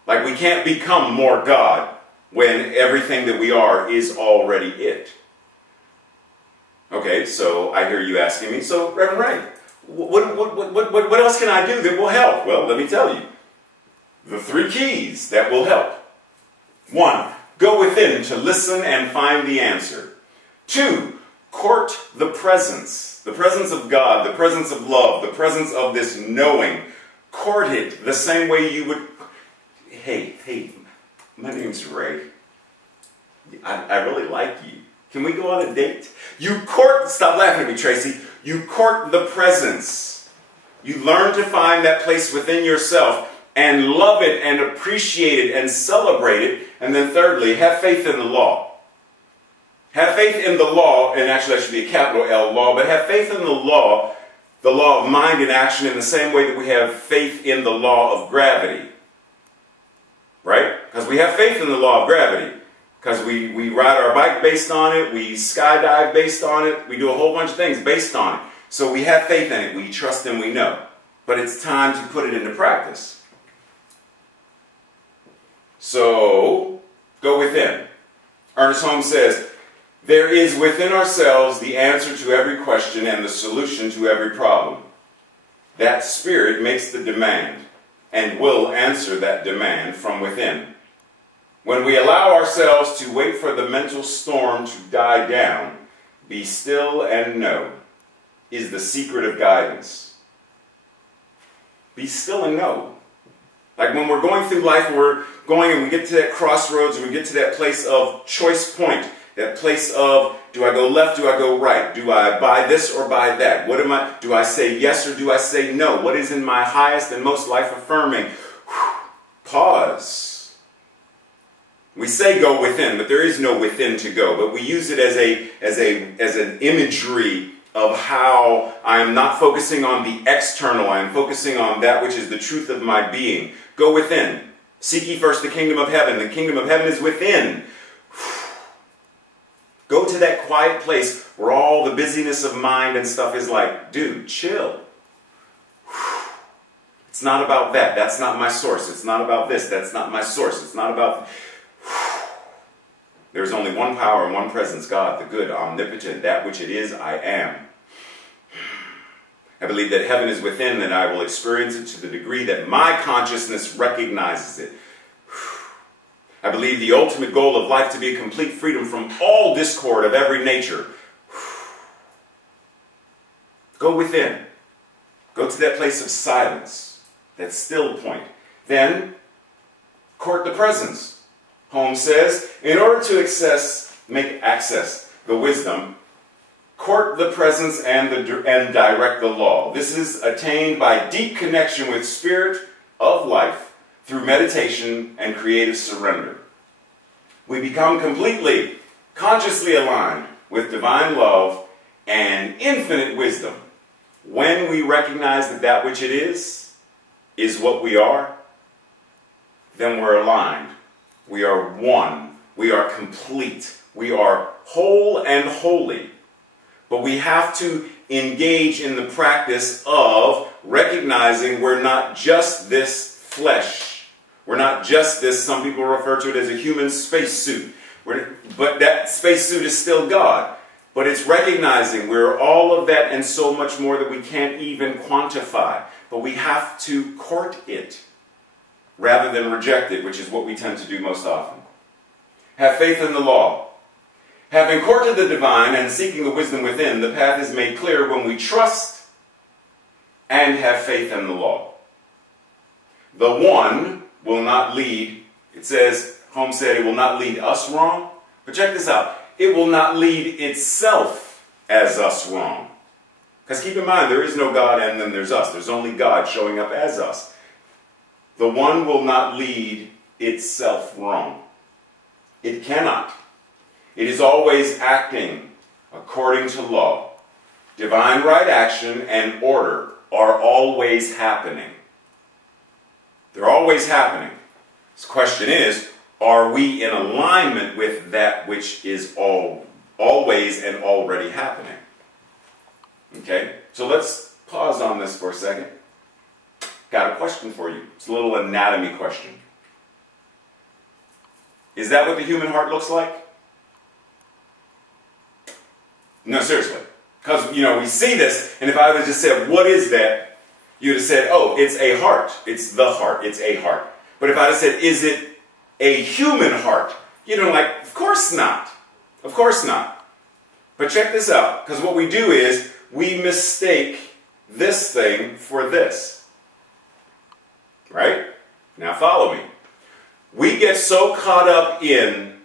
Like, we can't become more God when everything that we are is already it. Okay, so I hear you asking me, so Reverend Ray, what else can I do that will help? Well, let me tell you. The 3 keys that will help. 1, go within to listen and find the answer. 2, court the presence of God, the presence of love, the presence of this knowing. Court it the same way you would, hey, my name's Ray. I really like you. Can we go on a date? You court, stop laughing at me, Tracy. You court the presence. You learn to find that place within yourself and love it and appreciate it and celebrate it. And then thirdly, have faith in the law. Have faith in the law, and actually that should be a capital L, law, but have faith in the law of mind and action, in the same way that we have faith in the law of gravity. Right? Because we have faith in the law of gravity. Because we ride our bike based on it, we skydive based on it, we do a whole bunch of things based on it. So we have faith in it, we trust and we know. But it's time to put it into practice. So, go within. Ernest Holmes says, there is within ourselves the answer to every question and the solution to every problem. That spirit makes the demand and will answer that demand from within. When we allow ourselves to wait for the mental storm to die down, be still and know is the secret of guidance. Be still and know. Like when we're going through life, we're going and we get to that crossroads and we get to that place of choice point. That place of, do I go left, do I go right? Do I buy this or buy that? What am I, do I say yes or do I say no? What is in my highest and most life-affirming? Pause. We say go within, but there is no within to go. But we use it as an imagery of how I am not focusing on the external. I am focusing on that which is the truth of my being. Go within. Seek ye first the kingdom of heaven. The kingdom of heaven is within. Go to that quiet place where all the busyness of mind and stuff is like, dude, chill. It's not about that. That's not my source. It's not about this. That's not my source. It's not about... There's only one power and one presence, God, the good, omnipotent, that which it is, I am. I believe that heaven is within, and I will experience it to the degree that my consciousness recognizes it. I believe the ultimate goal of life to be a complete freedom from all discord of every nature. Go within. Go to that place of silence, that still point. Then, court the presence. Holmes says, in order to make access the wisdom, court the presence and direct the law. This is attained by deep connection with spirit of life through meditation and creative surrender. We become completely, consciously aligned with divine love and infinite wisdom when we recognize that that which it is what we are. Then we're aligned. We are one. We are complete. We are whole and holy. But we have to engage in the practice of recognizing we're not just this flesh. We're not just this, some people refer to it as a human spacesuit. But that spacesuit is still God. But it's recognizing we're all of that and so much more that we can't even quantify. But we have to court it rather than reject it, which is what we tend to do most often. Have faith in the law. Having courted the divine and seeking the wisdom within, the path is made clear when we trust and have faith in the law. The one will not lead, it says, Holmes said, it will not lead us wrong. But check this out. It will not lead itself as us wrong. Because keep in mind, there is no God and then there's us. There's only God showing up as us. The one will not lead itself wrong. It cannot. It is always acting according to law. Divine right action and order are always happening. They're always happening. The question is, are we in alignment with that which is always and already happening? Okay, so let's pause on this for a second. Got a question for you. It's a little anatomy question. Is that what the human heart looks like? No, seriously. Because, we see this, and if I would have just said, what is that? You would have said, oh, it's a heart. It's the heart. It's a heart. But if I had said, is it a human heart? Of course not. Of course not. But check this out. Because what we do is, we mistake this thing for this. Right? Now follow me. We get so caught up in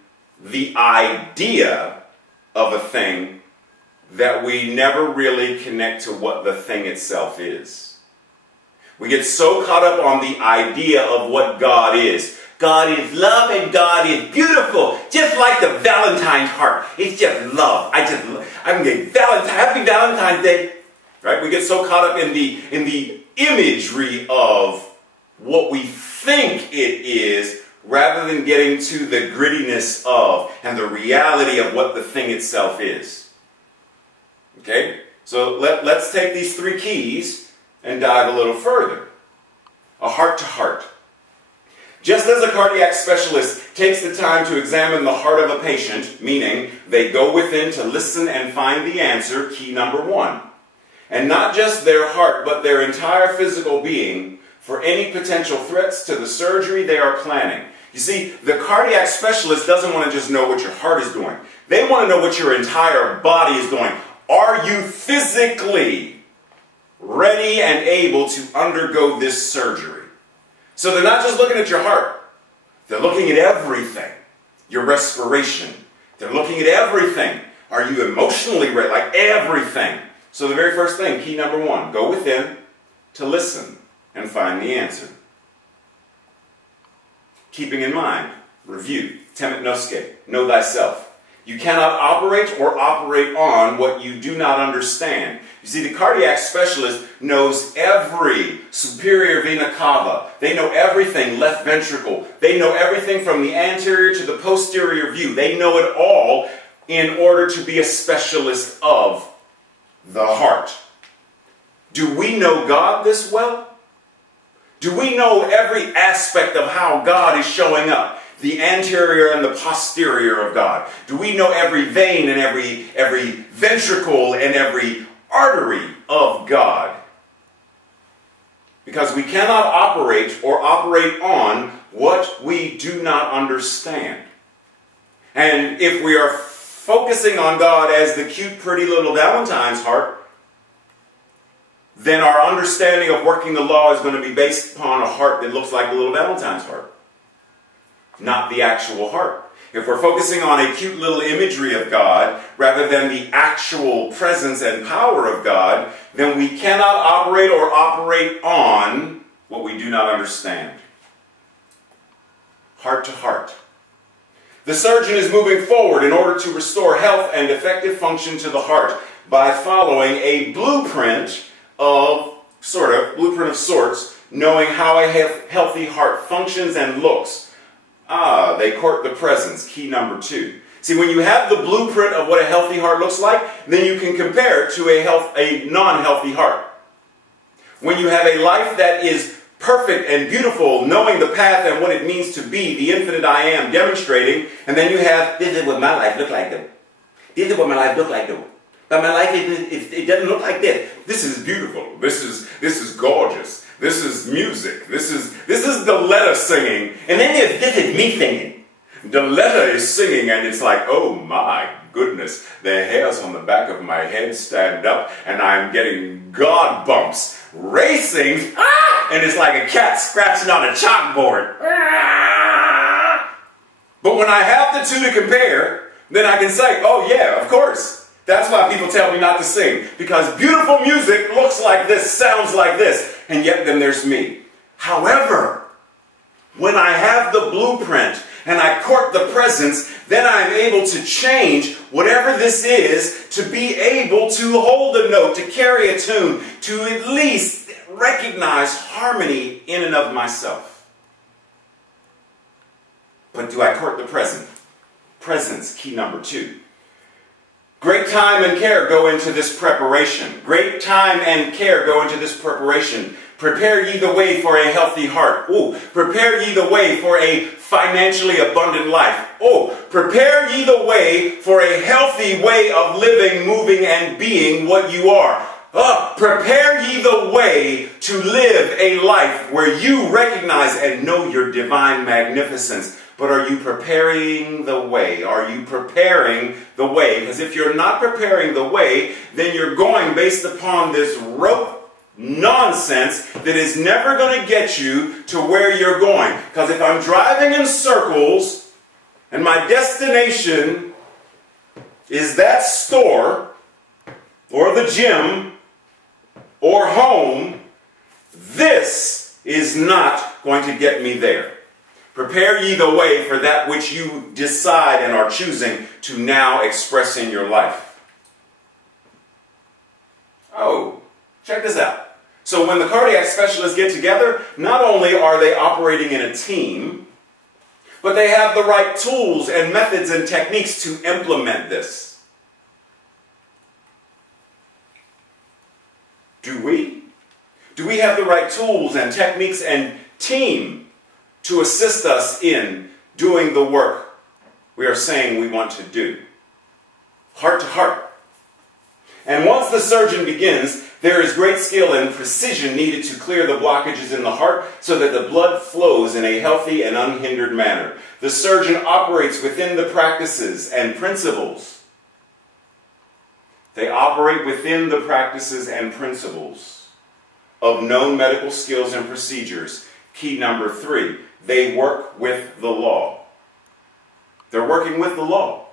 the idea of a thing that we never really connect to what the thing itself is. We get so caught up on the idea of what God is. God is love and God is beautiful. Just like the Valentine's heart. It's just love. I'm getting Happy Valentine's Day. Right? We get so caught up in the imagery of what we think it is rather than getting to the grittiness of and the reality of what the thing itself is. Okay? So let's take these three keys and dive a little further. A heart-to-heart. Just as a cardiac specialist takes the time to examine the heart of a patient, meaning they go within to listen and find the answer, key number one, and not just their heart, but their entire physical being, for any potential threats to the surgery they are planning. You see, the cardiac specialist doesn't want to just know what your heart is doing. They want to know what your entire body is doing. Are you physically ready and able to undergo this surgery? So they're not just looking at your heart. They're looking at everything. Your respiration. They're looking at everything. Are you emotionally ready? Like everything. So the very first thing, key number one, go within to listen and find the answer. Keeping in mind, review, temet nosce, know thyself. You cannot operate or operate on what you do not understand. You see, the cardiac specialist knows every superior vena cava. They know everything left ventricle. They know everything from the anterior to the posterior view. They know it all in order to be a specialist of the heart. Do we know God this well? Do we know every aspect of how God is showing up? The anterior and the posterior of God. Do we know every vein and every ventricle and every artery of God? Because we cannot operate or operate on what we do not understand. And if we are focusing on God as the cute, pretty little Valentine's heart, then our understanding of working the law is going to be based upon a heart that looks like the little Valentine's heart, not the actual heart. If we're focusing on a cute little imagery of God rather than the actual presence and power of God, then we cannot operate or operate on what we do not understand. Heart to heart. The surgeon is moving forward in order to restore health and effective function to the heart by following a blueprint of sorts, knowing how a healthy heart functions and looks. They court the presence, key number two. See, when you have the blueprint of what a healthy heart looks like, then you can compare it to a non-healthy heart. When you have a life that is perfect and beautiful, knowing the path and what it means to be, the infinite I am demonstrating, and then you have, this is what my life looked like though. This is what my life looked like though. But my life, it doesn't look like this. This is beautiful. This is gorgeous. This is music. This is Deletta singing. And then this is me singing. Deletta is singing and it's like, oh my goodness, the hairs on the back of my head stand up and I'm getting God bumps racing. And it's like a cat scratching on a chalkboard. But when I have the two to compare, then I can say, oh yeah, of course. That's why people tell me not to sing. Because beautiful music looks like this, sounds like this, and yet then there's me. However, when I have the blueprint and I court the presence, then I'm able to change whatever this is to be able to hold a note, to carry a tune, to at least recognize harmony in and of myself. But do I court the present? Presence, key number two. Great time and care go into this preparation. Great time and care go into this preparation. Prepare ye the way for a healthy heart. Oh, prepare ye the way for a financially abundant life. Oh, prepare ye the way for a healthy way of living, moving, and being what you are. Prepare ye the way to live a life where you recognize and know your divine magnificence. But are you preparing the way? Are you preparing the way? Because if you're not preparing the way, then you're going based upon this rote nonsense that is never going to get you to where you're going. Because if I'm driving in circles and my destination is that store or the gym or home, this this is not going to get me there. Prepare ye the way for that which you decide and are choosing to now express in your life. Oh, check this out. So when the cardiac specialists get together, not only are they operating in a team, but they have the right tools and methods and techniques to implement this. Do we? Do we have the right tools and techniques and team to assist us in doing the work we are saying we want to do? Heart to heart. And once the surgeon begins, there is great skill and precision needed to clear the blockages in the heart so that the blood flows in a healthy and unhindered manner. The surgeon operates within the practices and principles. They operate within the practices and principles of known medical skills and procedures. Key number 3, they work with the law. They're working with the law.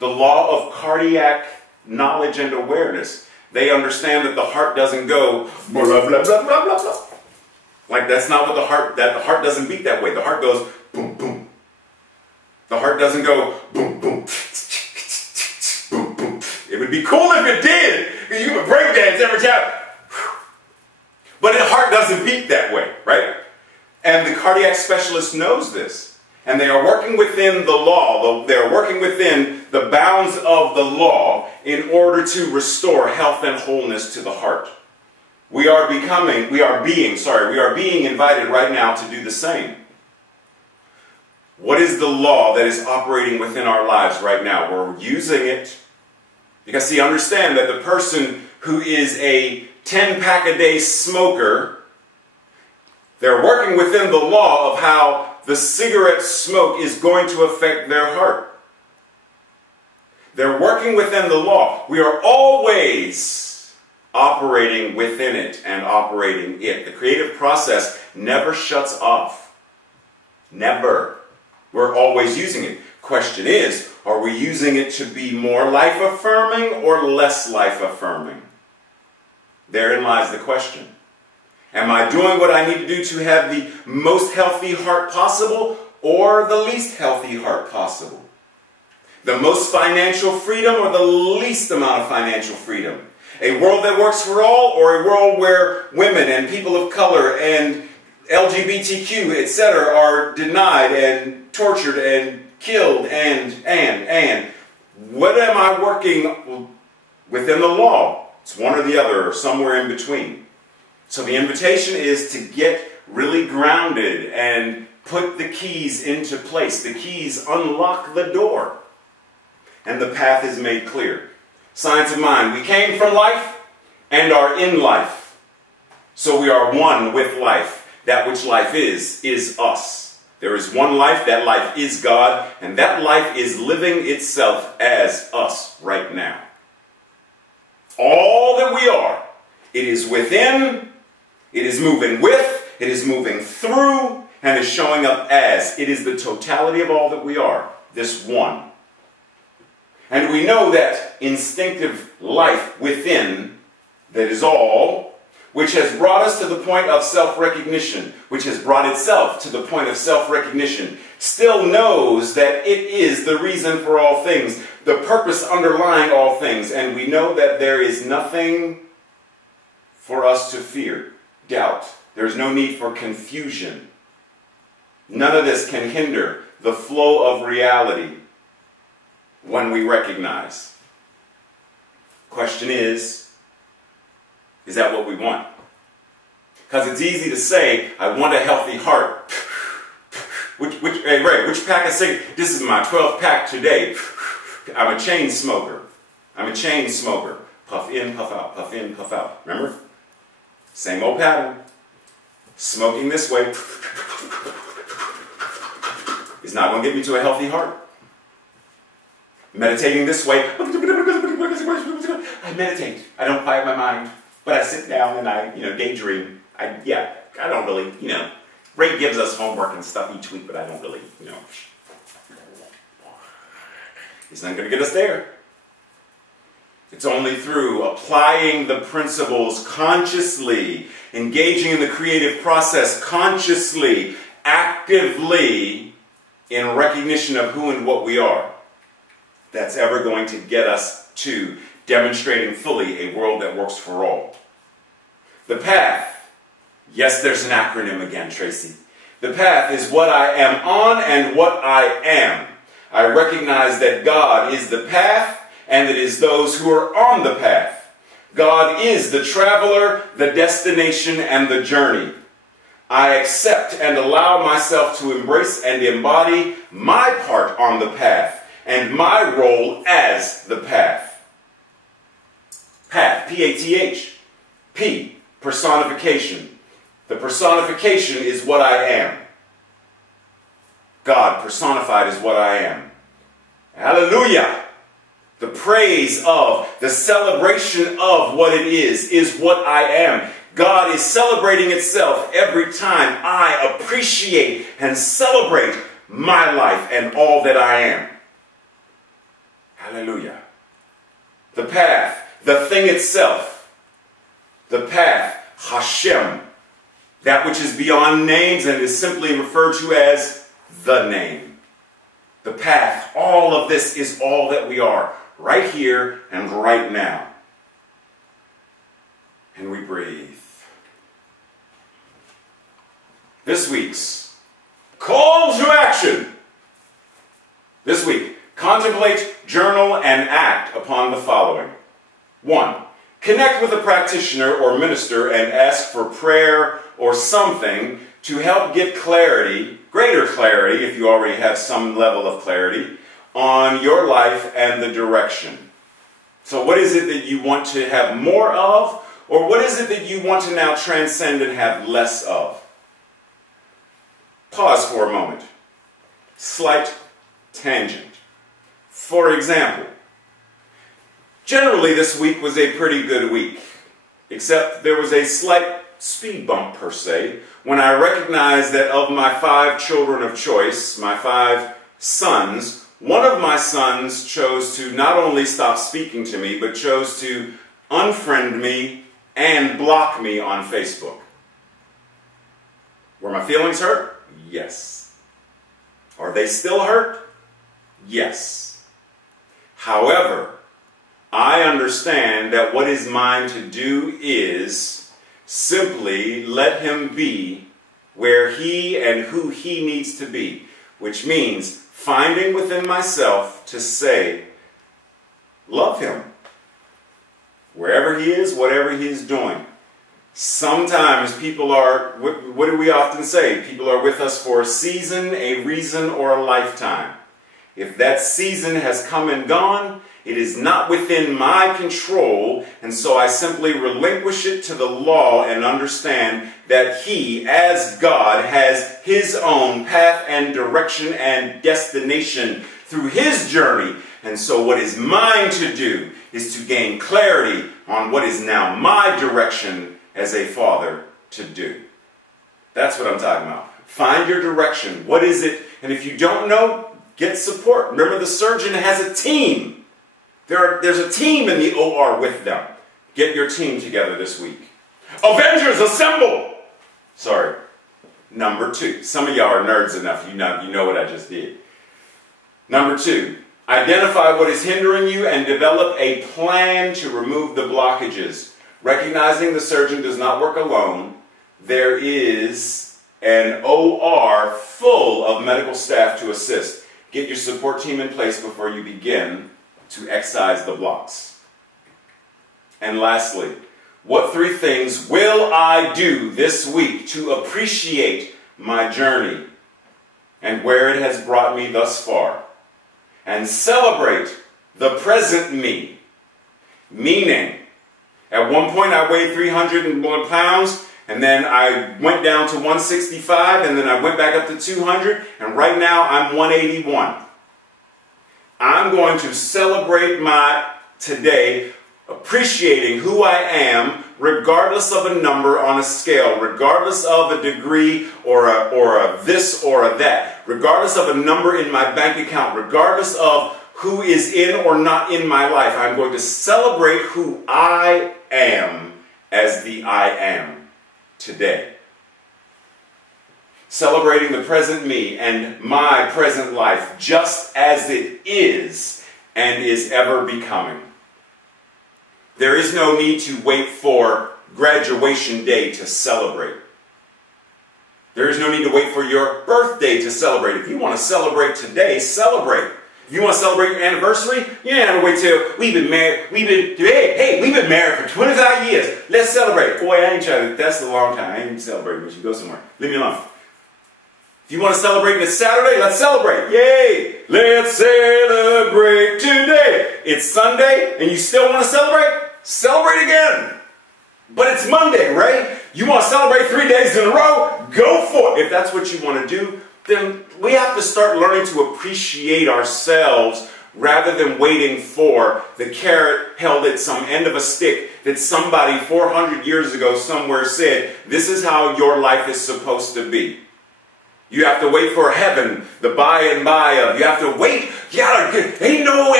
The law of cardiac knowledge and awareness. They understand that the heart doesn't go blah, blah, blah, blah, blah, blah. Like that's not what the heart doesn't beat that way. The heart goes boom, boom. The heart doesn't go boom, boom, boom, boom. It would be cool if it did. You could break dance every time. But the heart doesn't beat that way, right? And the cardiac specialist knows this. And they are working within the law. They're working within the bounds of the law in order to restore health and wholeness to the heart. We are being invited right now to do the same. What is the law that is operating within our lives right now? We're using it. Because see, understand that the person who is a 10-pack-a-day smoker, they're working within the law of how the cigarette smoke is going to affect their heart. They're working within the law. We are always operating within it and operating it. The creative process never shuts off. Never. We're always using it. Question is, are we using it to be more life-affirming or less life-affirming? Therein lies the question. Am I doing what I need to do to have the most healthy heart possible or the least healthy heart possible? The most financial freedom or the least amount of financial freedom? A world that works for all or a world where women and people of color and LGBTQ, etc. are denied and tortured and killed and? What am I working within the law? It's one or the other or somewhere in between. So the invitation is to get really grounded and put the keys into place. The keys unlock the door. And the path is made clear. Science of mind. We came from life and are in life. So we are one with life. That which life is us. There is one life. That life is God. And that life is living itself as us right now. All that we are, it is within. It is moving with, it is moving through, and is showing up as. It is the totality of all that we are, this one. And we know that instinctive life within, that is all, which has brought us to the point of self-recognition, which has brought itself to the point of self-recognition, still knows that it is the reason for all things, the purpose underlying all things, and we know that there is nothing for us to fear. Doubt. There's no need for confusion. None of this can hinder the flow of reality when we recognize. Question is that what we want? Because it's easy to say, I want a healthy heart. Hey Ray, which pack of cigarettes? This is my 12th pack today. I'm a chain smoker. I'm a chain smoker. Puff in, puff out, puff in, puff out. Remember? Same old pattern. Smoking this way is not going to get me to a healthy heart. Meditating this way, I meditate. I don't quiet my mind, but I sit down and I, daydream. I don't really, Ray gives us homework and stuff each week, but I don't really, It's not going to get us there. It's only through applying the principles consciously, engaging in the creative process consciously, actively, in recognition of who and what we are, that's ever going to get us to demonstrating fully a world that works for all. The path. Yes, there's an acronym again, Tracy. The path is what I am on and what I am. I recognize that God is the path, and it is those who are on the path. God is the traveler, the destination, and the journey. I accept and allow myself to embrace and embody my part on the path and my role as the path. Path, P-A-T-H. P, personification. The personification is what I am. God personified is what I am. Hallelujah! The praise of, the celebration of what it is what I am. God is celebrating itself every time I appreciate and celebrate my life and all that I am. Hallelujah. The path, the thing itself. The path, Hashem. That which is beyond names and is simply referred to as the name. The path, all of this is all that we are, right here and right now. And we breathe. This week's call to action. This week, contemplate, journal, and act upon the following. 1. Connect with a practitioner or minister and ask for prayer or something to help get clarity, greater clarity, if you already have some level of clarity, on your life and the direction. So what is it that you want to have more of, or what is it that you want to now transcend and have less of? Pause for a moment. Slight tangent. For example, generally this week was a pretty good week, except there was a slight speed bump per se, when I recognized that of my 5 children of choice, my 5 sons, one of my sons chose to not only stop speaking to me, but chose to unfriend me and block me on Facebook. Were my feelings hurt? Yes. Are they still hurt? Yes. However, I understand that what is mine to do is simply let him be where he and who he needs to be, which means finding within myself to say, love him. Wherever he is, whatever he is doing. Sometimes people are, what do we often say? People are with us for a season, a reason, or a lifetime. If that season has come and gone, it is not within my control, and so I simply relinquish it to the law and understand that he, as God, has his own path and direction and destination through his journey. And so what is mine to do is to gain clarity on what is now my direction as a father to do. That's what I'm talking about. Find your direction. What is it? And if you don't know, get support. Remember, the surgeon has a team. There's a team in the OR with them. Get your team together this week. Avengers, assemble! Sorry. Number 2. Some of y'all are nerds enough. You know what I just did. Number 2. Identify what is hindering you and develop a plan to remove the blockages. Recognizing the surgeon does not work alone, there is an OR full of medical staff to assist. Get your support team in place before you begin to excise the blocks. And lastly, what 3 things will I do this week to appreciate my journey and where it has brought me thus far, and celebrate the present me? Meaning, at one point I weighed 301 pounds, and then I went down to 165, and then I went back up to 200, and right now I'm 181. I'm going to celebrate my today, appreciating who I am, regardless of a number on a scale, regardless of a degree or a this or a that, regardless of a number in my bank account, regardless of who is in or not in my life. I'm going to celebrate who I am as the I am today. Celebrating the present me and my present life just as it is and is ever becoming. There is no need to wait for graduation day to celebrate. There is no need to wait for your birthday to celebrate. If you want to celebrate today, celebrate. If you want to celebrate your anniversary, you don't have to wait till we've been married. We've been married for 25 years. Let's celebrate. Boy, I ain't trying to, that's a long time. I ain't even celebrating. We should go somewhere. Leave me alone. If you want to celebrate this Saturday, let's celebrate. Yay! Let's celebrate today. It's Sunday and you still want to celebrate? Celebrate again. But it's Monday, right? You want to celebrate 3 days in a row? Go for it. If that's what you want to do, then we have to start learning to appreciate ourselves rather than waiting for the carrot held at some end of a stick that somebody 400 years ago somewhere said, this is how your life is supposed to be. You have to wait for heaven, the by and by of. You have to wait. Ain't no,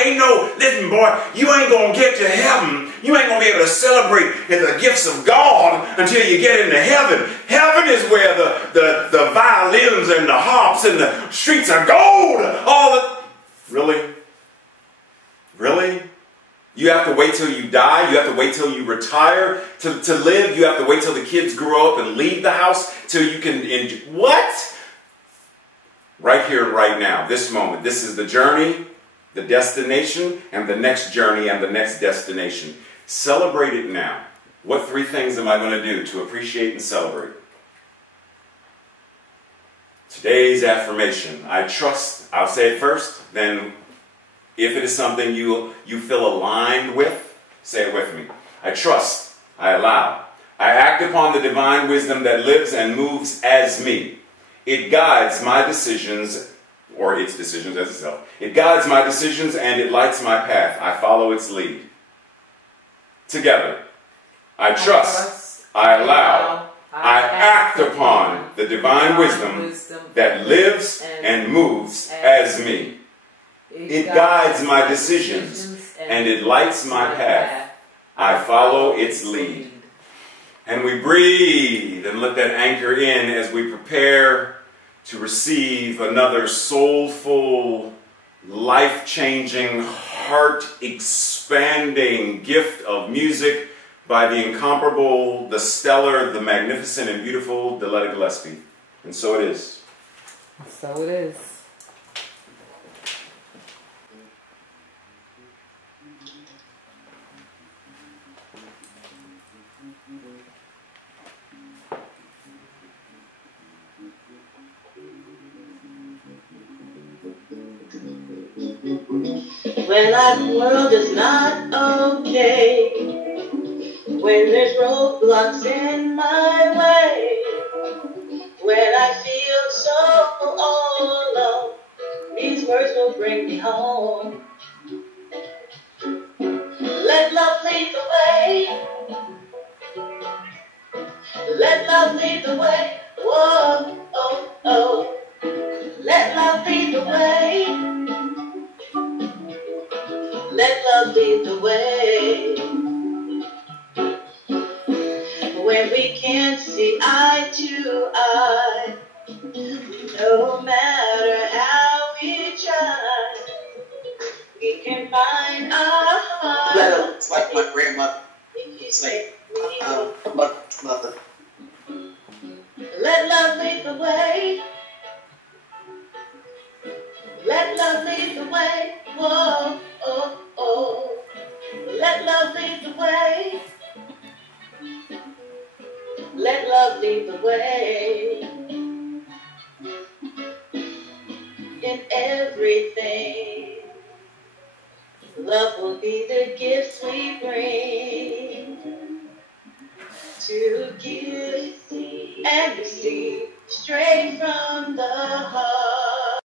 listen boy, you ain't going to get to heaven. You ain't going to be able to celebrate the gifts of God until you get into heaven. Heaven is where the violins and the harps and the streets of gold. Really? Really? You have to wait till you die. You have to wait till you retire. To live, you have to wait till the kids grow up and leave the house till you can enjoy. What? Right here, right now, this moment. This is the journey, the destination, and the next journey and the next destination. Celebrate it now. What 3 things am I going to do to appreciate and celebrate? Today's affirmation. I trust. I'll say it first. Then, if it is something you feel aligned with, say it with me. I trust. I allow. I act upon the divine wisdom that lives and moves as me. It guides my decisions, or its decisions as itself. It guides my decisions and it lights my path. I follow its lead. Together. I trust. I allow. I act upon the divine wisdom that lives and moves as me. It guides my decisions and it lights my path. I follow its lead. And we breathe and let that anchor in as we prepare to receive another soulful, life-changing, heart-expanding gift of music by the incomparable, the stellar, the magnificent, and beautiful Deletta Gillespie. And so it is. So it is. When life world is not okay, when there's roadblocks in my way, when I feel so all alone, these words will bring me home. Let love lead the way. Let love lead the way. Whoa, oh, oh. Let love lead the way. Let love lead the way. When we can't see eye to eye, no matter how we try, we can find our heart. It's like my grandmother. It's like mother. Let love lead the way. Let love lead the way. Whoa, oh, oh. Let love lead the way. Let love lead the way. In everything, love will be the gifts we bring to give and receive straight from the heart.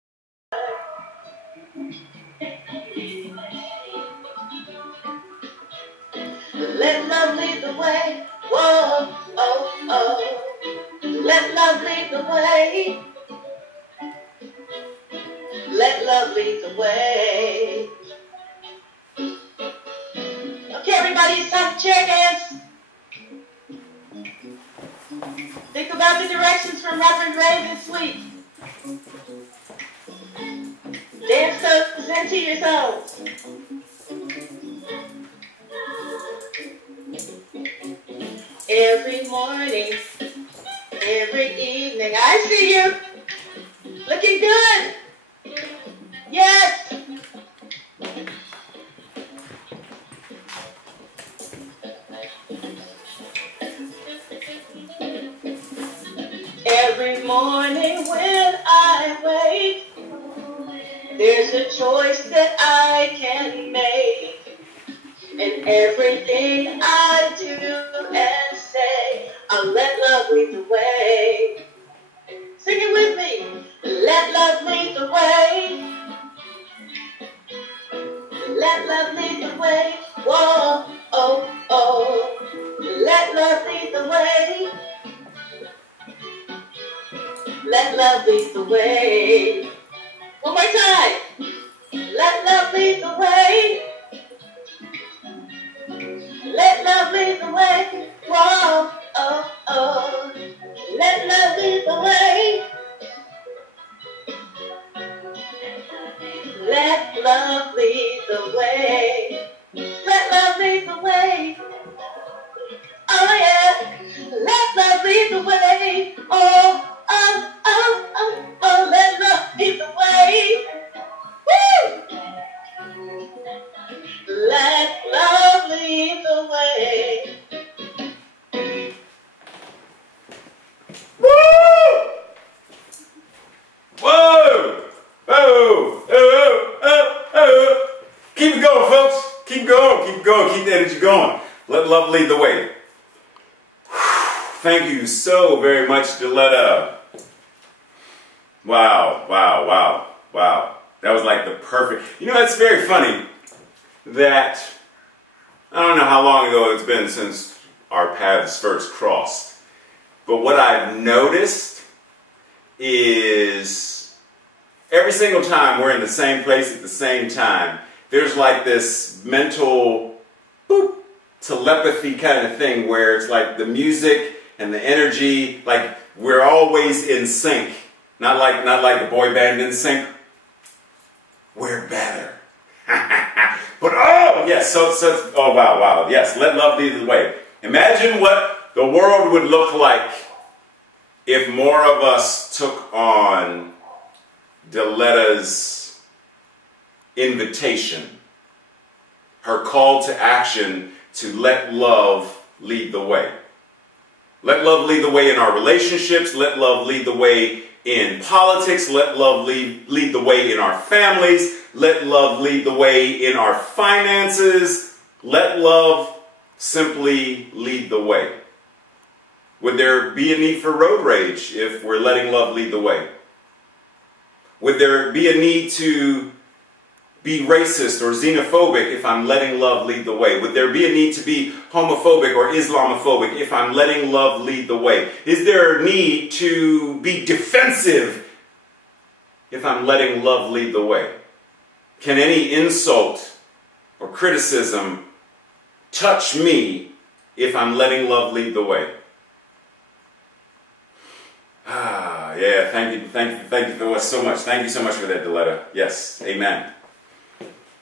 Let love lead the way. Whoa, oh, oh. Let love lead the way. Let love lead the way. Please stop chair dance. Think about the directions from Reverend Ray this week. Dance those into your souls. Every morning, every evening, I see you. Looking good. Yes. Every morning when I wake, there's a choice that I can make. And everything I do and say, I'll let love lead the way. Sing it with me. Let love lead the way. Let love lead the way. Whoa, oh, oh. Let love lead the way. Let love lead the way. One more time. Let love lead the way. Let love lead the way. Whoa, oh, oh. Let love lead the way. Let love lead the way. Let love lead the way. Oh yeah. Let love lead the way. Oh, oh, oh, oh, oh. Let love lead the way. Woo! Let love lead the way. Woo! Whoa! Oh! Oh! Oh! Oh! Keep it going, folks. Keep going. Keep going. Keep the energy going. Let love lead the way. Thank you so very much, Deletta. Wow! Wow! Wow! Wow! That was like the perfect. You know, it's very funny that I don't know how long ago it's been since our paths first crossed. But what I've noticed is every single time we're in the same place at the same time, there's like this mental boop, telepathy kind of thing where it's like the music and the energy, like we're always in sync. Not like the boy band in sync. We're better. But oh yes, so oh wow, yes, let love lead the way. Imagine what the world would look like if more of us took on Deletta's invitation, her call to action to let love lead the way. Let love lead the way in our relationships, let love lead the way in politics, let love lead the way in our families, let love lead the way in our finances, let love simply lead the way. Would there be a need for road rage if we're letting love lead the way? Would there be a need to be racist or xenophobic if I'm letting love lead the way? Would there be a need to be homophobic or Islamophobic if I'm letting love lead the way? Is there a need to be defensive if I'm letting love lead the way? Can any insult or criticism touch me if I'm letting love lead the way? Ah, yeah, thank you so much. Thank you so much for that, Deletta. Yes, amen.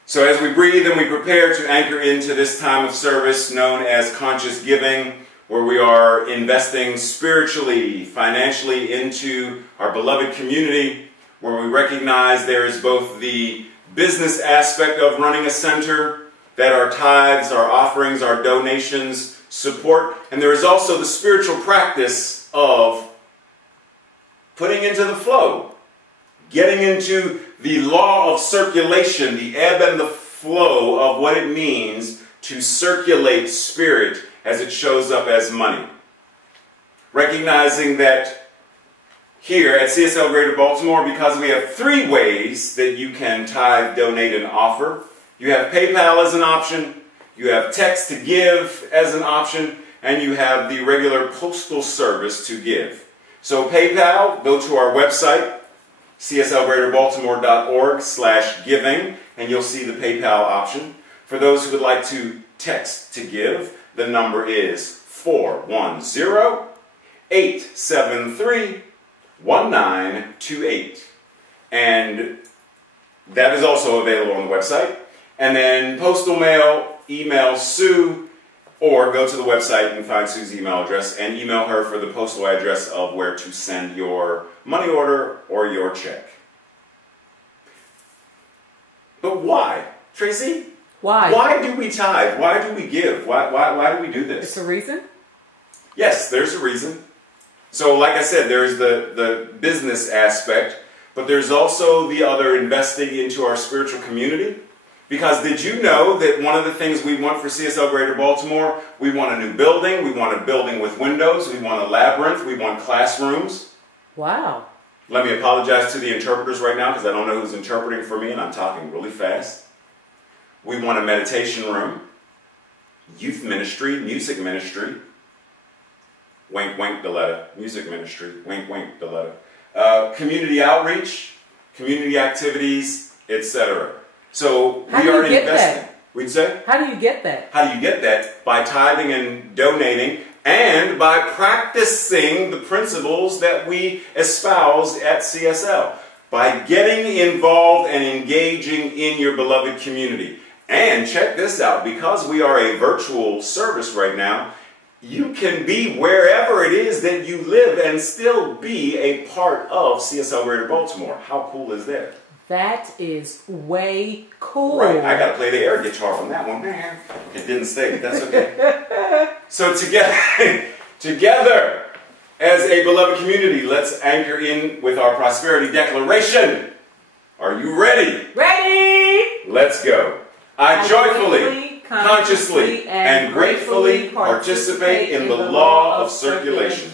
So as we breathe and we prepare to anchor into this time of service known as conscious giving, where we are investing spiritually, financially into our beloved community, where we recognize there is both the business aspect of running a center, that our tithes, our offerings, our donations support, and there is also the spiritual practice of putting into the flow, getting into the law of circulation, the ebb and the flow of what it means to circulate spirit as it shows up as money. Recognizing that here at CSL Greater Baltimore, because we have 3 ways that you can tithe, donate, and offer. You have PayPal as an option, you have text to give as an option, and you have the regular postal service to give. So PayPal, go to our website, cslgreaterbaltimore.org/giving, and you'll see the PayPal option. For those who would like to text to give. The number is 410-873-1928. And that is also available on the website. And then postal mail, email Sue, or go to the website and find Sue's email address and email her for the postal address of where to send your money order or your check. But why? Tracy? Why? Why do we tithe? Why do we give? Why do we do this? It's a reason? Yes, there's a reason. So like I said, there's the business aspect, but there's also the other investing into our spiritual community. Because did you know that one of the things we want for CSL Greater Baltimore, we want a new building, we want a building with windows, we want a labyrinth, we want classrooms. Wow. Let me apologize to the interpreters right now because I don't know who's interpreting for me and I'm talking really fast. We want a meditation room, youth ministry, music ministry, wink, wink, Deletta, music ministry, wink, wink, Deletta, community outreach, community activities, etc. So we are investing. We'd say? How do you get that? How do you get that? By tithing and donating and by practicing the principles that we espouse at CSL. By getting involved and engaging in your beloved community. And check this out, because we are a virtual service right now, you can be wherever it is that you live and still be a part of CSL Greater Baltimore. How cool is that? That is way cool. Right, I got to play the air guitar on that one, man. It didn't stay, but that's okay. So together, as a beloved community, let's anchor in with our prosperity declaration. Are you ready? Ready! Let's go. I joyfully, consciously, and gratefully participate in the law of circulation.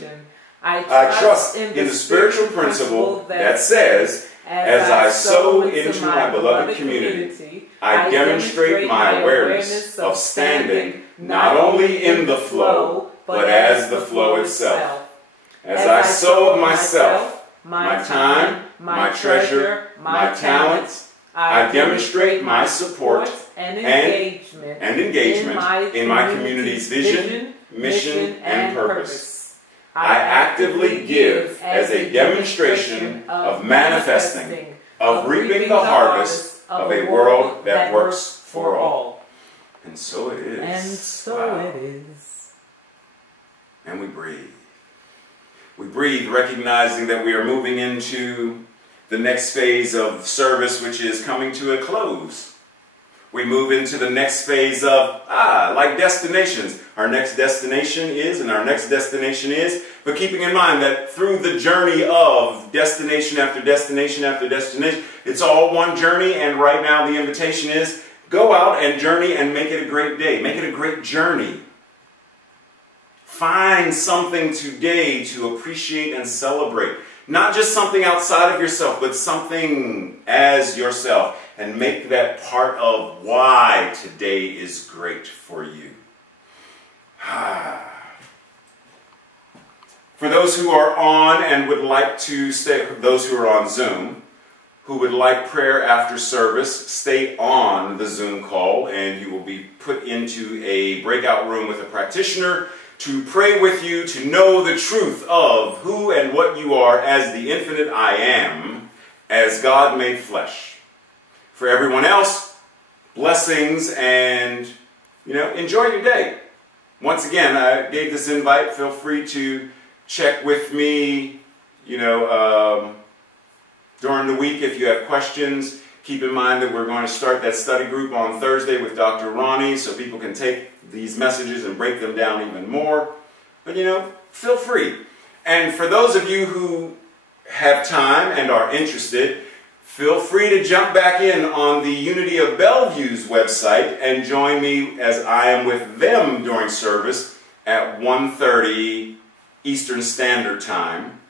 I trust in the spiritual principle that says, as I sow into my beloved community, I demonstrate my awareness of standing not only in the flow, but as the flow itself. As I sow of myself, my time, my treasure, my talents, I demonstrate my support and engagement in my community's vision, mission, and purpose. I actively give as a demonstration of manifesting, of reaping the harvest of a world that works for all. And so it is. And so it is. And we breathe. We breathe, recognizing that we are moving into the next phase of service, which is coming to a close. We move into the next phase of, like destinations. Our next destination is, and our next destination is, but keeping in mind that through the journey of destination after destination after destination, it's all one journey, and right now the invitation is, go out and journey and make it a great day. Make it a great journey. Find something today to appreciate and celebrate. Not just something outside of yourself, but something as yourself. And make that part of why today is great for you. For those who are on and would like to stay, those who are on Zoom, who would like prayer after service, stay on the Zoom call and you will be put into a breakout room with a practitioner to pray with you, to know the truth of who and what you are as the infinite I am, as God made flesh. For everyone else, blessings and, enjoy your day. Once again, I gave this invite. Feel free to check with me, during the week if you have questions. Keep in mind that we're going to start that study group on Thursday with Dr. Ronnie so people can take these messages and break them down even more. But, feel free. And for those of you who have time and are interested, feel free to jump back in on the Unity of Bellevue's website and join me as I am with them during service at 1:30 Eastern Standard Time.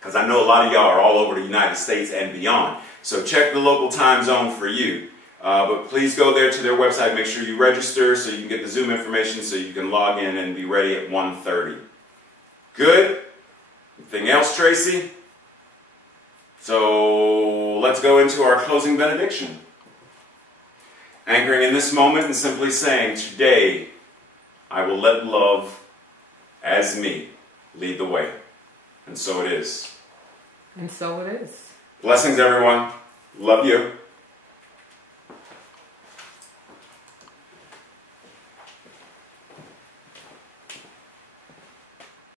Because I know a lot of y'all are all over the United States and beyond. So check the local time zone for you. But please go there to their website. Make sure you register so you can get the Zoom information so you can log in and be ready at 1:30. Good? Anything else, Tracy? So let's go into our closing benediction. Anchoring in this moment and simply saying, today I will let love as me lead the way. And so it is. And so it is. Blessings, everyone. Love you.